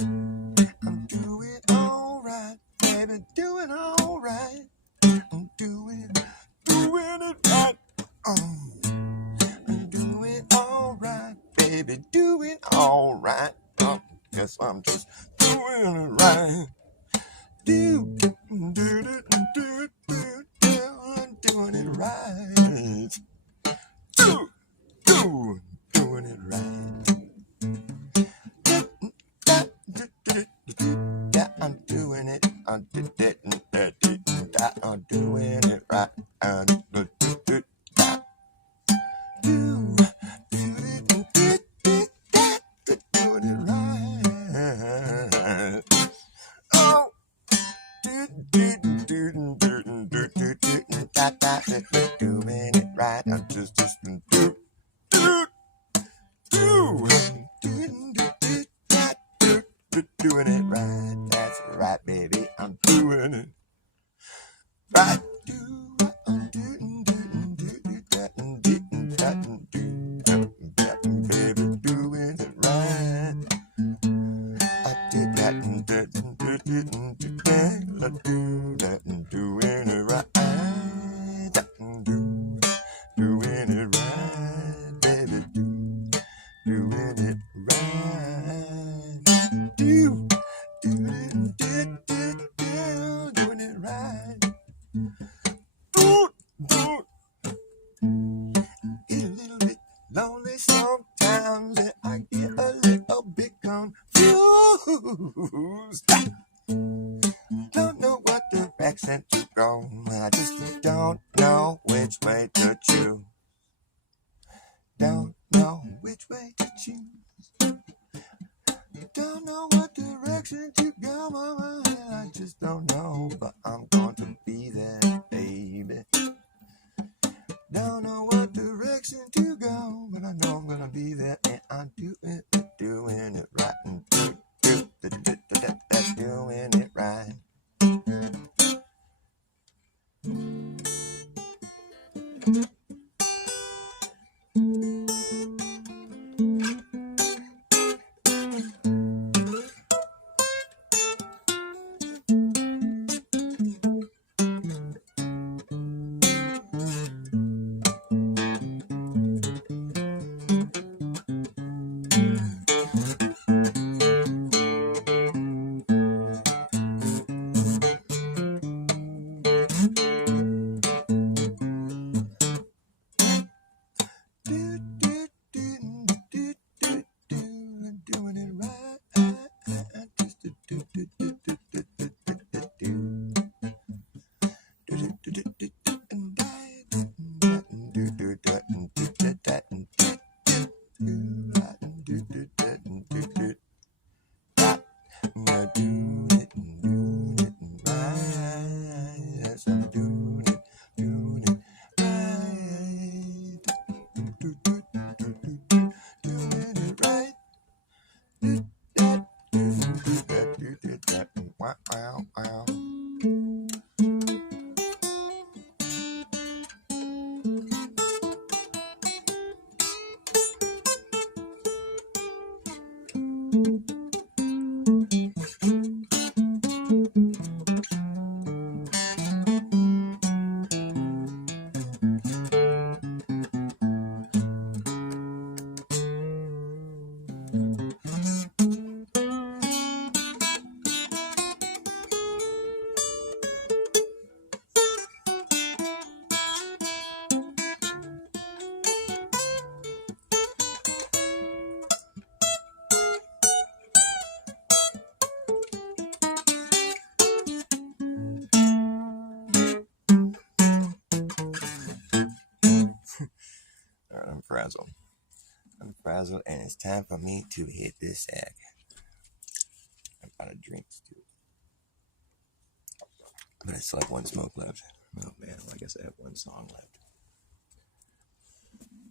I'm doing alright, baby, doing alright. I'm doing it right. I'm doing alright, baby, doing alright. Guess I'm just doing it right. I'm doing it right. Doing it right. Yeah, I'm doing it. I'm doing it right. Doing it right. Oh, doing it right. I'm just doing it right. That's right, baby. I'm doing it right. Baby, doing it right. I did that and doing it right. Doing it right, baby, doing it right. Doing it right. Get a little bit lonely sometimes, and I get a little bit confused. Don't know what direction to go, and I just don't know which way to choose. Don't know which way to choose. Don't know what direction to go, mama, and I just don't know, but I'm going to be there, baby. Don't know what direction to go, but I know I'm gonna be there, and I'm doing it right, and doing it right. Doing it All right, I'm frazzled. And it's time for me to hit this sack. I'm out of drinks too. But I still have one smoke left. Oh man, well, I guess I have one song left.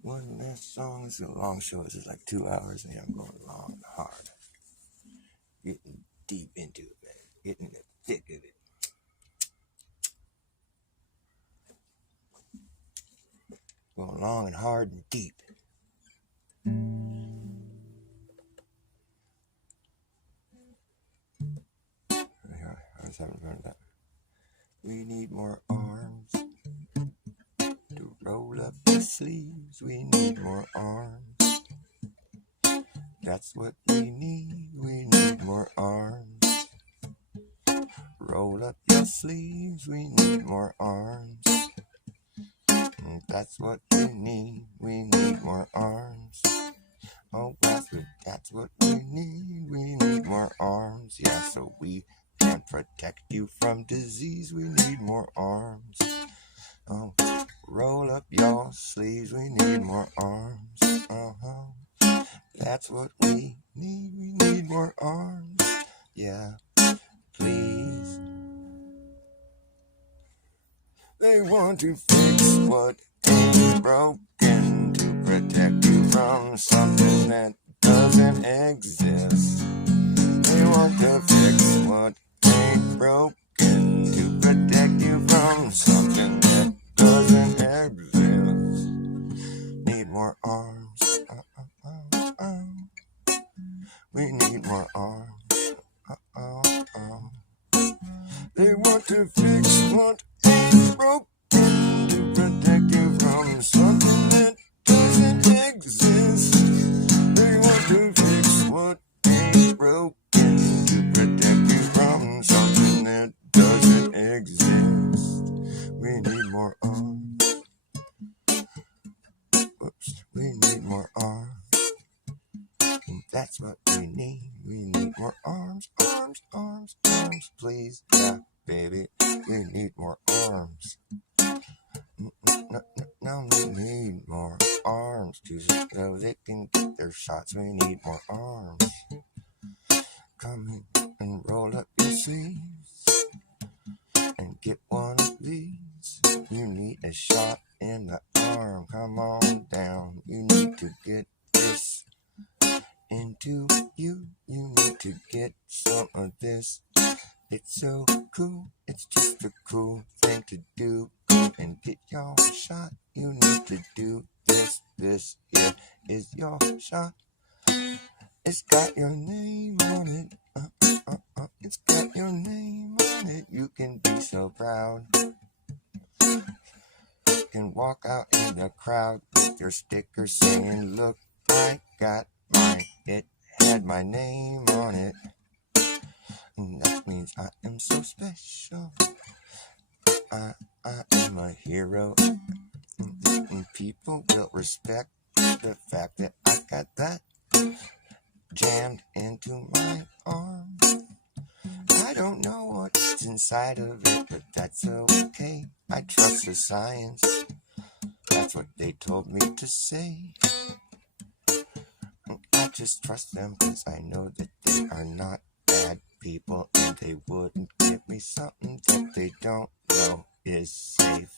One last song. This is a long show. This is like 2 hours, and I'm going long and hard. Getting deep into it, man. Getting in the thick of it. Going long and hard and deep. I was having fun with that. We need more arms to roll up the sleeves. We need more arms. That's what we need. We need more arms. Roll up your sleeves. We need more arms. That's what we need. We need more arms. Oh, that's what we need. We need more arms. Yeah, so we can protect you from disease. We need more arms. Oh, roll up your sleeves. We need more arms. That's what we need. We need more arms. Yeah, please. They want to fix what ain't broken to protect you from something that doesn't exist. They want to fix what ain't broken to protect you from something that doesn't exist. Need more arms. We need more arms. They want to fix what ain't broken to protect you from something that doesn't exist. They want to fix what ain't broken to protect you from something that doesn't exist. We need more arms. Whoops. We need more arms. And that's what we need. We need more arms, arms, arms, arms, please. Yeah, baby, we need more arms. No, we need more arms so they can get their shots. We need more arms. Come in and roll up your sleeves and get one of these. You need a shot in the arm. Come on down. You need to get this into you. You need to get some of this. It's so cool. It's just a cool thing to do. Go and get your shot. You need to do this. This here is your shot. It's got your name on it. It's got your name on it. You can be so proud. You can walk out in the crowd with your sticker saying, "Look, I got mine. It had my name on it." And that means I am so special. I am a hero. And people will respect the fact that I got that jammed into my arm. I don't know what's inside of it, but that's okay. I trust the science. That's what they told me to say. I just trust them because I know that they are not bad people, and they wouldn't give me something that they don't know is safe.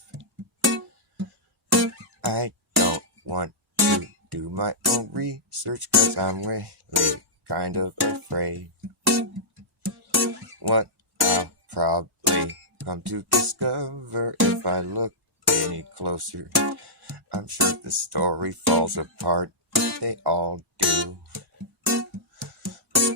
I don't want to do my own research because I'm really kind of afraid what I'll probably come to discover if I look any closer. I'm sure the story falls apart. They all do.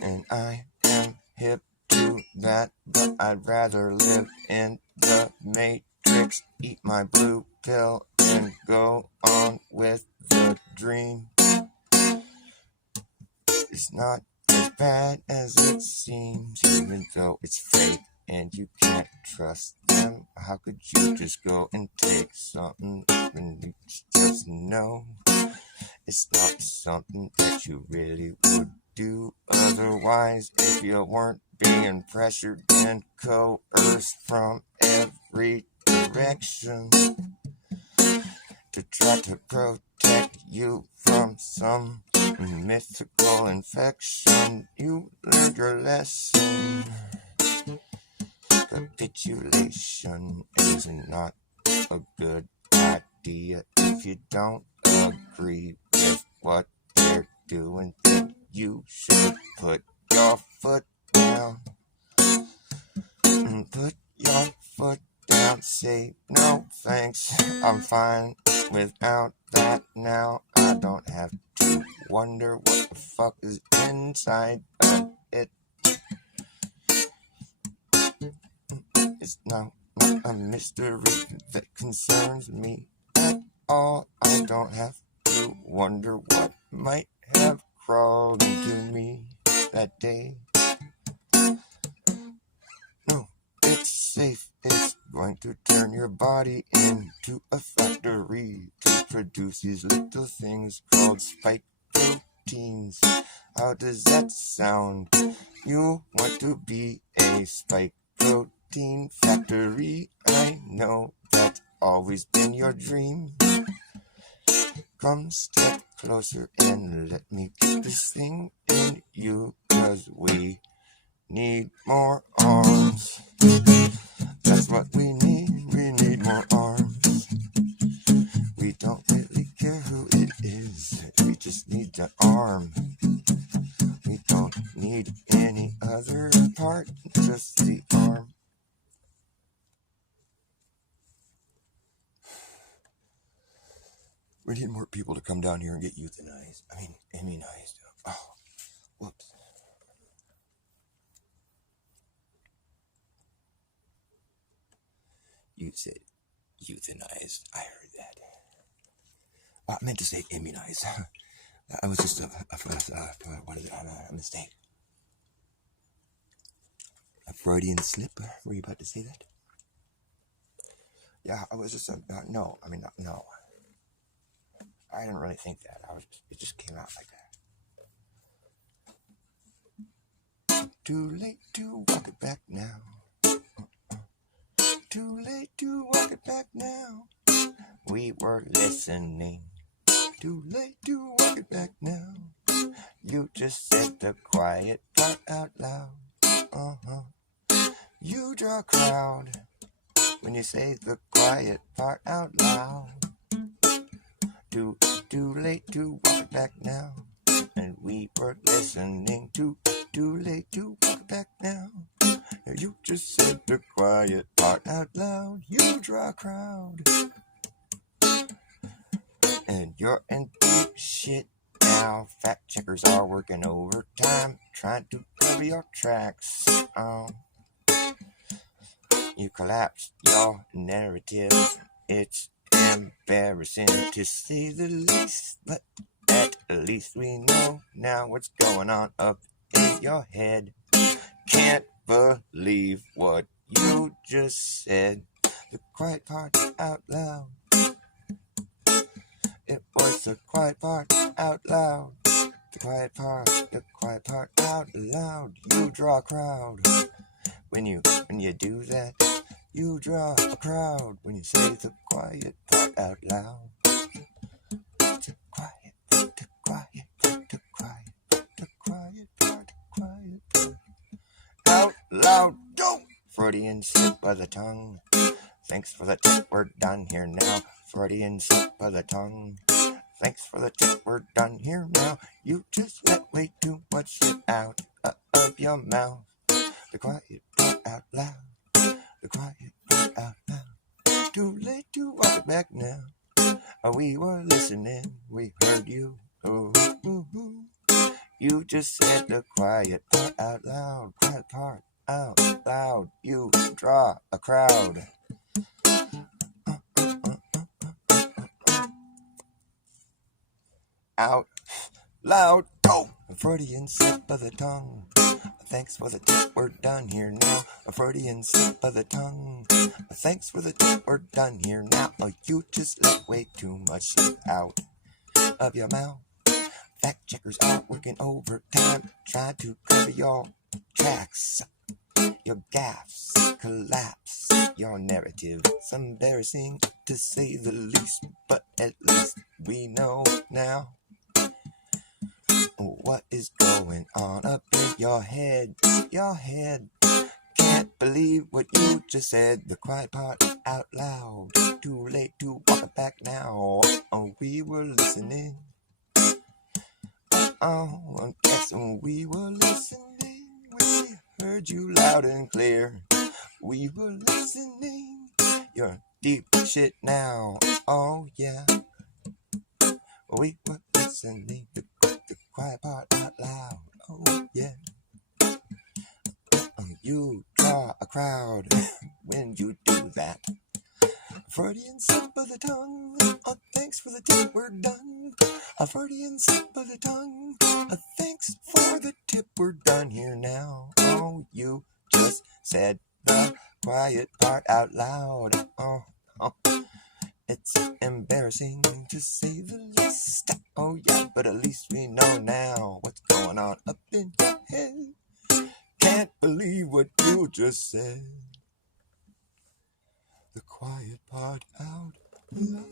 And I am hip to that, but I'd rather live in the Matrix, eat my blue pill, and go on with the dream. It's not as bad as it seems, even though it's fake and you can't trust them. How could you just go and take something when you just know it's not something that you really would do otherwise if you weren't being pressured and coerced from every direction to try to protect you from some mythical infection. You learned your lesson. Capitulation is not a good idea. If you don't agree with what they're doing, then you should put your foot down. Put your foot down. Say no thanks. I'm fine without that now. I don't have to wonder what the fuck is inside of it. It's not a mystery that concerns me at all. I don't have to wonder what might have crawled into me that day. No, it's safe. It's going to turn your body into a factory to produce these little things called spike proteins. How does that sound? You want to be a spike protein factory? I know that's always been your dream. Come step closer and let me get this thing in you, 'cause we need more arms. That's what we need more arms. We don't really care who it is, we just need the arm. We don't need any other part, just the arm. We need more people to come down here and get euthanized. Immunized. Oh, whoops. You said euthanized. I heard that. I meant to say immunized. I was just a mistake. A Freudian slip. Were you about to say that? Yeah, I was just no. No. I didn't really think that. It just came out like that. Too late to walk it back now. Too late to walk it back now. We were listening. Too late to walk it back now. You just said the quiet part out loud. You draw a crowd when you say the quiet part out loud. Too late to walk it back now. And we were listening. Too late to walk it back now. You just said the quiet part out loud. You draw a crowd. And you're in deep shit now. Fact checkers are working overtime, trying to cover your tracks. You collapsed your narrative. It's embarrassing to say the least, but at least we know now what's going on up in your head. Can't believe what you just said. The quiet part out loud. It was the quiet part out loud. The quiet part out loud. You draw a crowd. When you do that, you draw a crowd. When you say the quiet part out loud. The quiet part, the quiet part, the quiet part, the quiet part, the quiet part. Out loud, don't! Freudian slip of the tongue. Thanks for the tip, we're done here now. Freudian slip of the tongue. Thanks for the tip, we're done here now. You just let way too much shit out of your mouth. The quiet part out loud. The quiet part out loud. Too late to walk it back now. We were listening, we heard you. You just said the quiet part out loud. Quiet part out loud. You draw a crowd. Out loud. Go! A Freudian slip of the tongue. Thanks for the tip, we're done here now. A Freudian slip of the tongue. Thanks for the tip, we're done here now. You just let way too much shit out of your mouth. Fact checkers are working overtime, trying to cover your tracks. Your gaffes collapse, your narrative's embarrassing to say the least, but at least we know now what is going on up in your head. Your head can't believe what you just said. The quiet part out loud. Too late to walk it back now. Oh, we were listening. Oh, I guess when we were listening, we heard you loud and clear. We were listening. You're deep shit now. Oh yeah. We were listening. The quiet part out loud. Oh yeah. You draw a crowd when you do that. Freudian slip of the tongue. Oh, thanks for the tip, we're done. A Freudian slip of the tongue. Thanks for the tip, we're done here now. Oh, you just said the quiet part out loud. Oh, it's embarrassing to say the least. Oh yeah, but at least we know now what's going on up in your head. Can't believe what you just said. The quiet part out loud.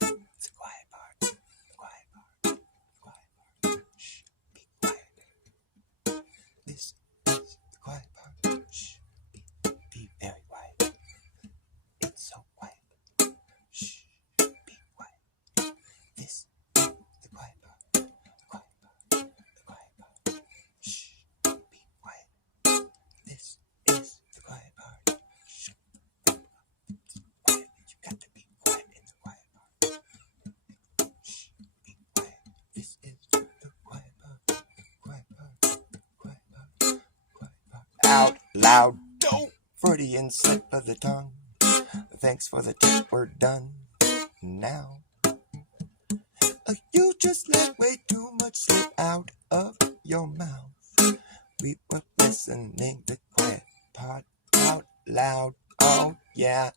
It's a quiet part. Quiet part. Quiet part. Shh. Be quiet. This is the quiet part. Shh. Be very quiet. It's so quiet. Shh. Be quiet. This is the quiet part. Quiet part. The quiet part. Shh. Be quiet. This is the quiet part. Shh. It's quiet. You got to be quiet in the quiet part. Shh. Be quiet. This is the quiet part. Quiet part. Quiet part. Quiet part. Out loud. Don't. Freudian slip of the tongue. Thanks for the tip. We're done now. You just let way too much slip out of your mouth. We were listening the quiet part out loud. Oh yeah,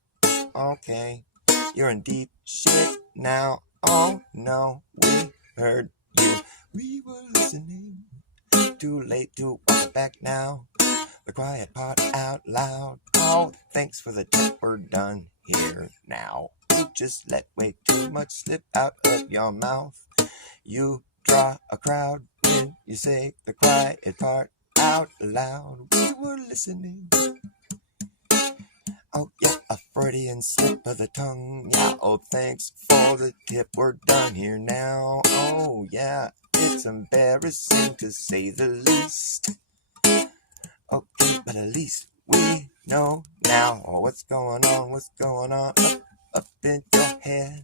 okay. You're in deep shit now. Oh no, we heard you. We were listening. Too late to walk it back now. The quiet part out loud. Oh, thanks for the tip. We're done here now. You just let way too much slip out of your mouth. You draw a crowd when you say the quiet part out loud. We were listening. Oh yeah, a Freudian slip of the tongue. Yeah, oh thanks for the tip. We're done here now. Oh yeah, it's embarrassing to say the least. Okay, but at least we know now what's going on up in your head.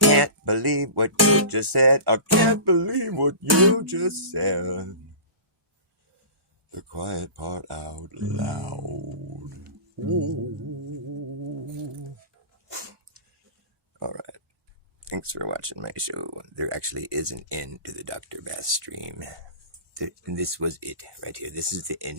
Can't believe what you just said. I can't believe what you just said. The quiet part out loud. Ooh. All right. Thanks for watching my show. There actually is an end to the Dr. Bass stream. And this was it right here. This is the end.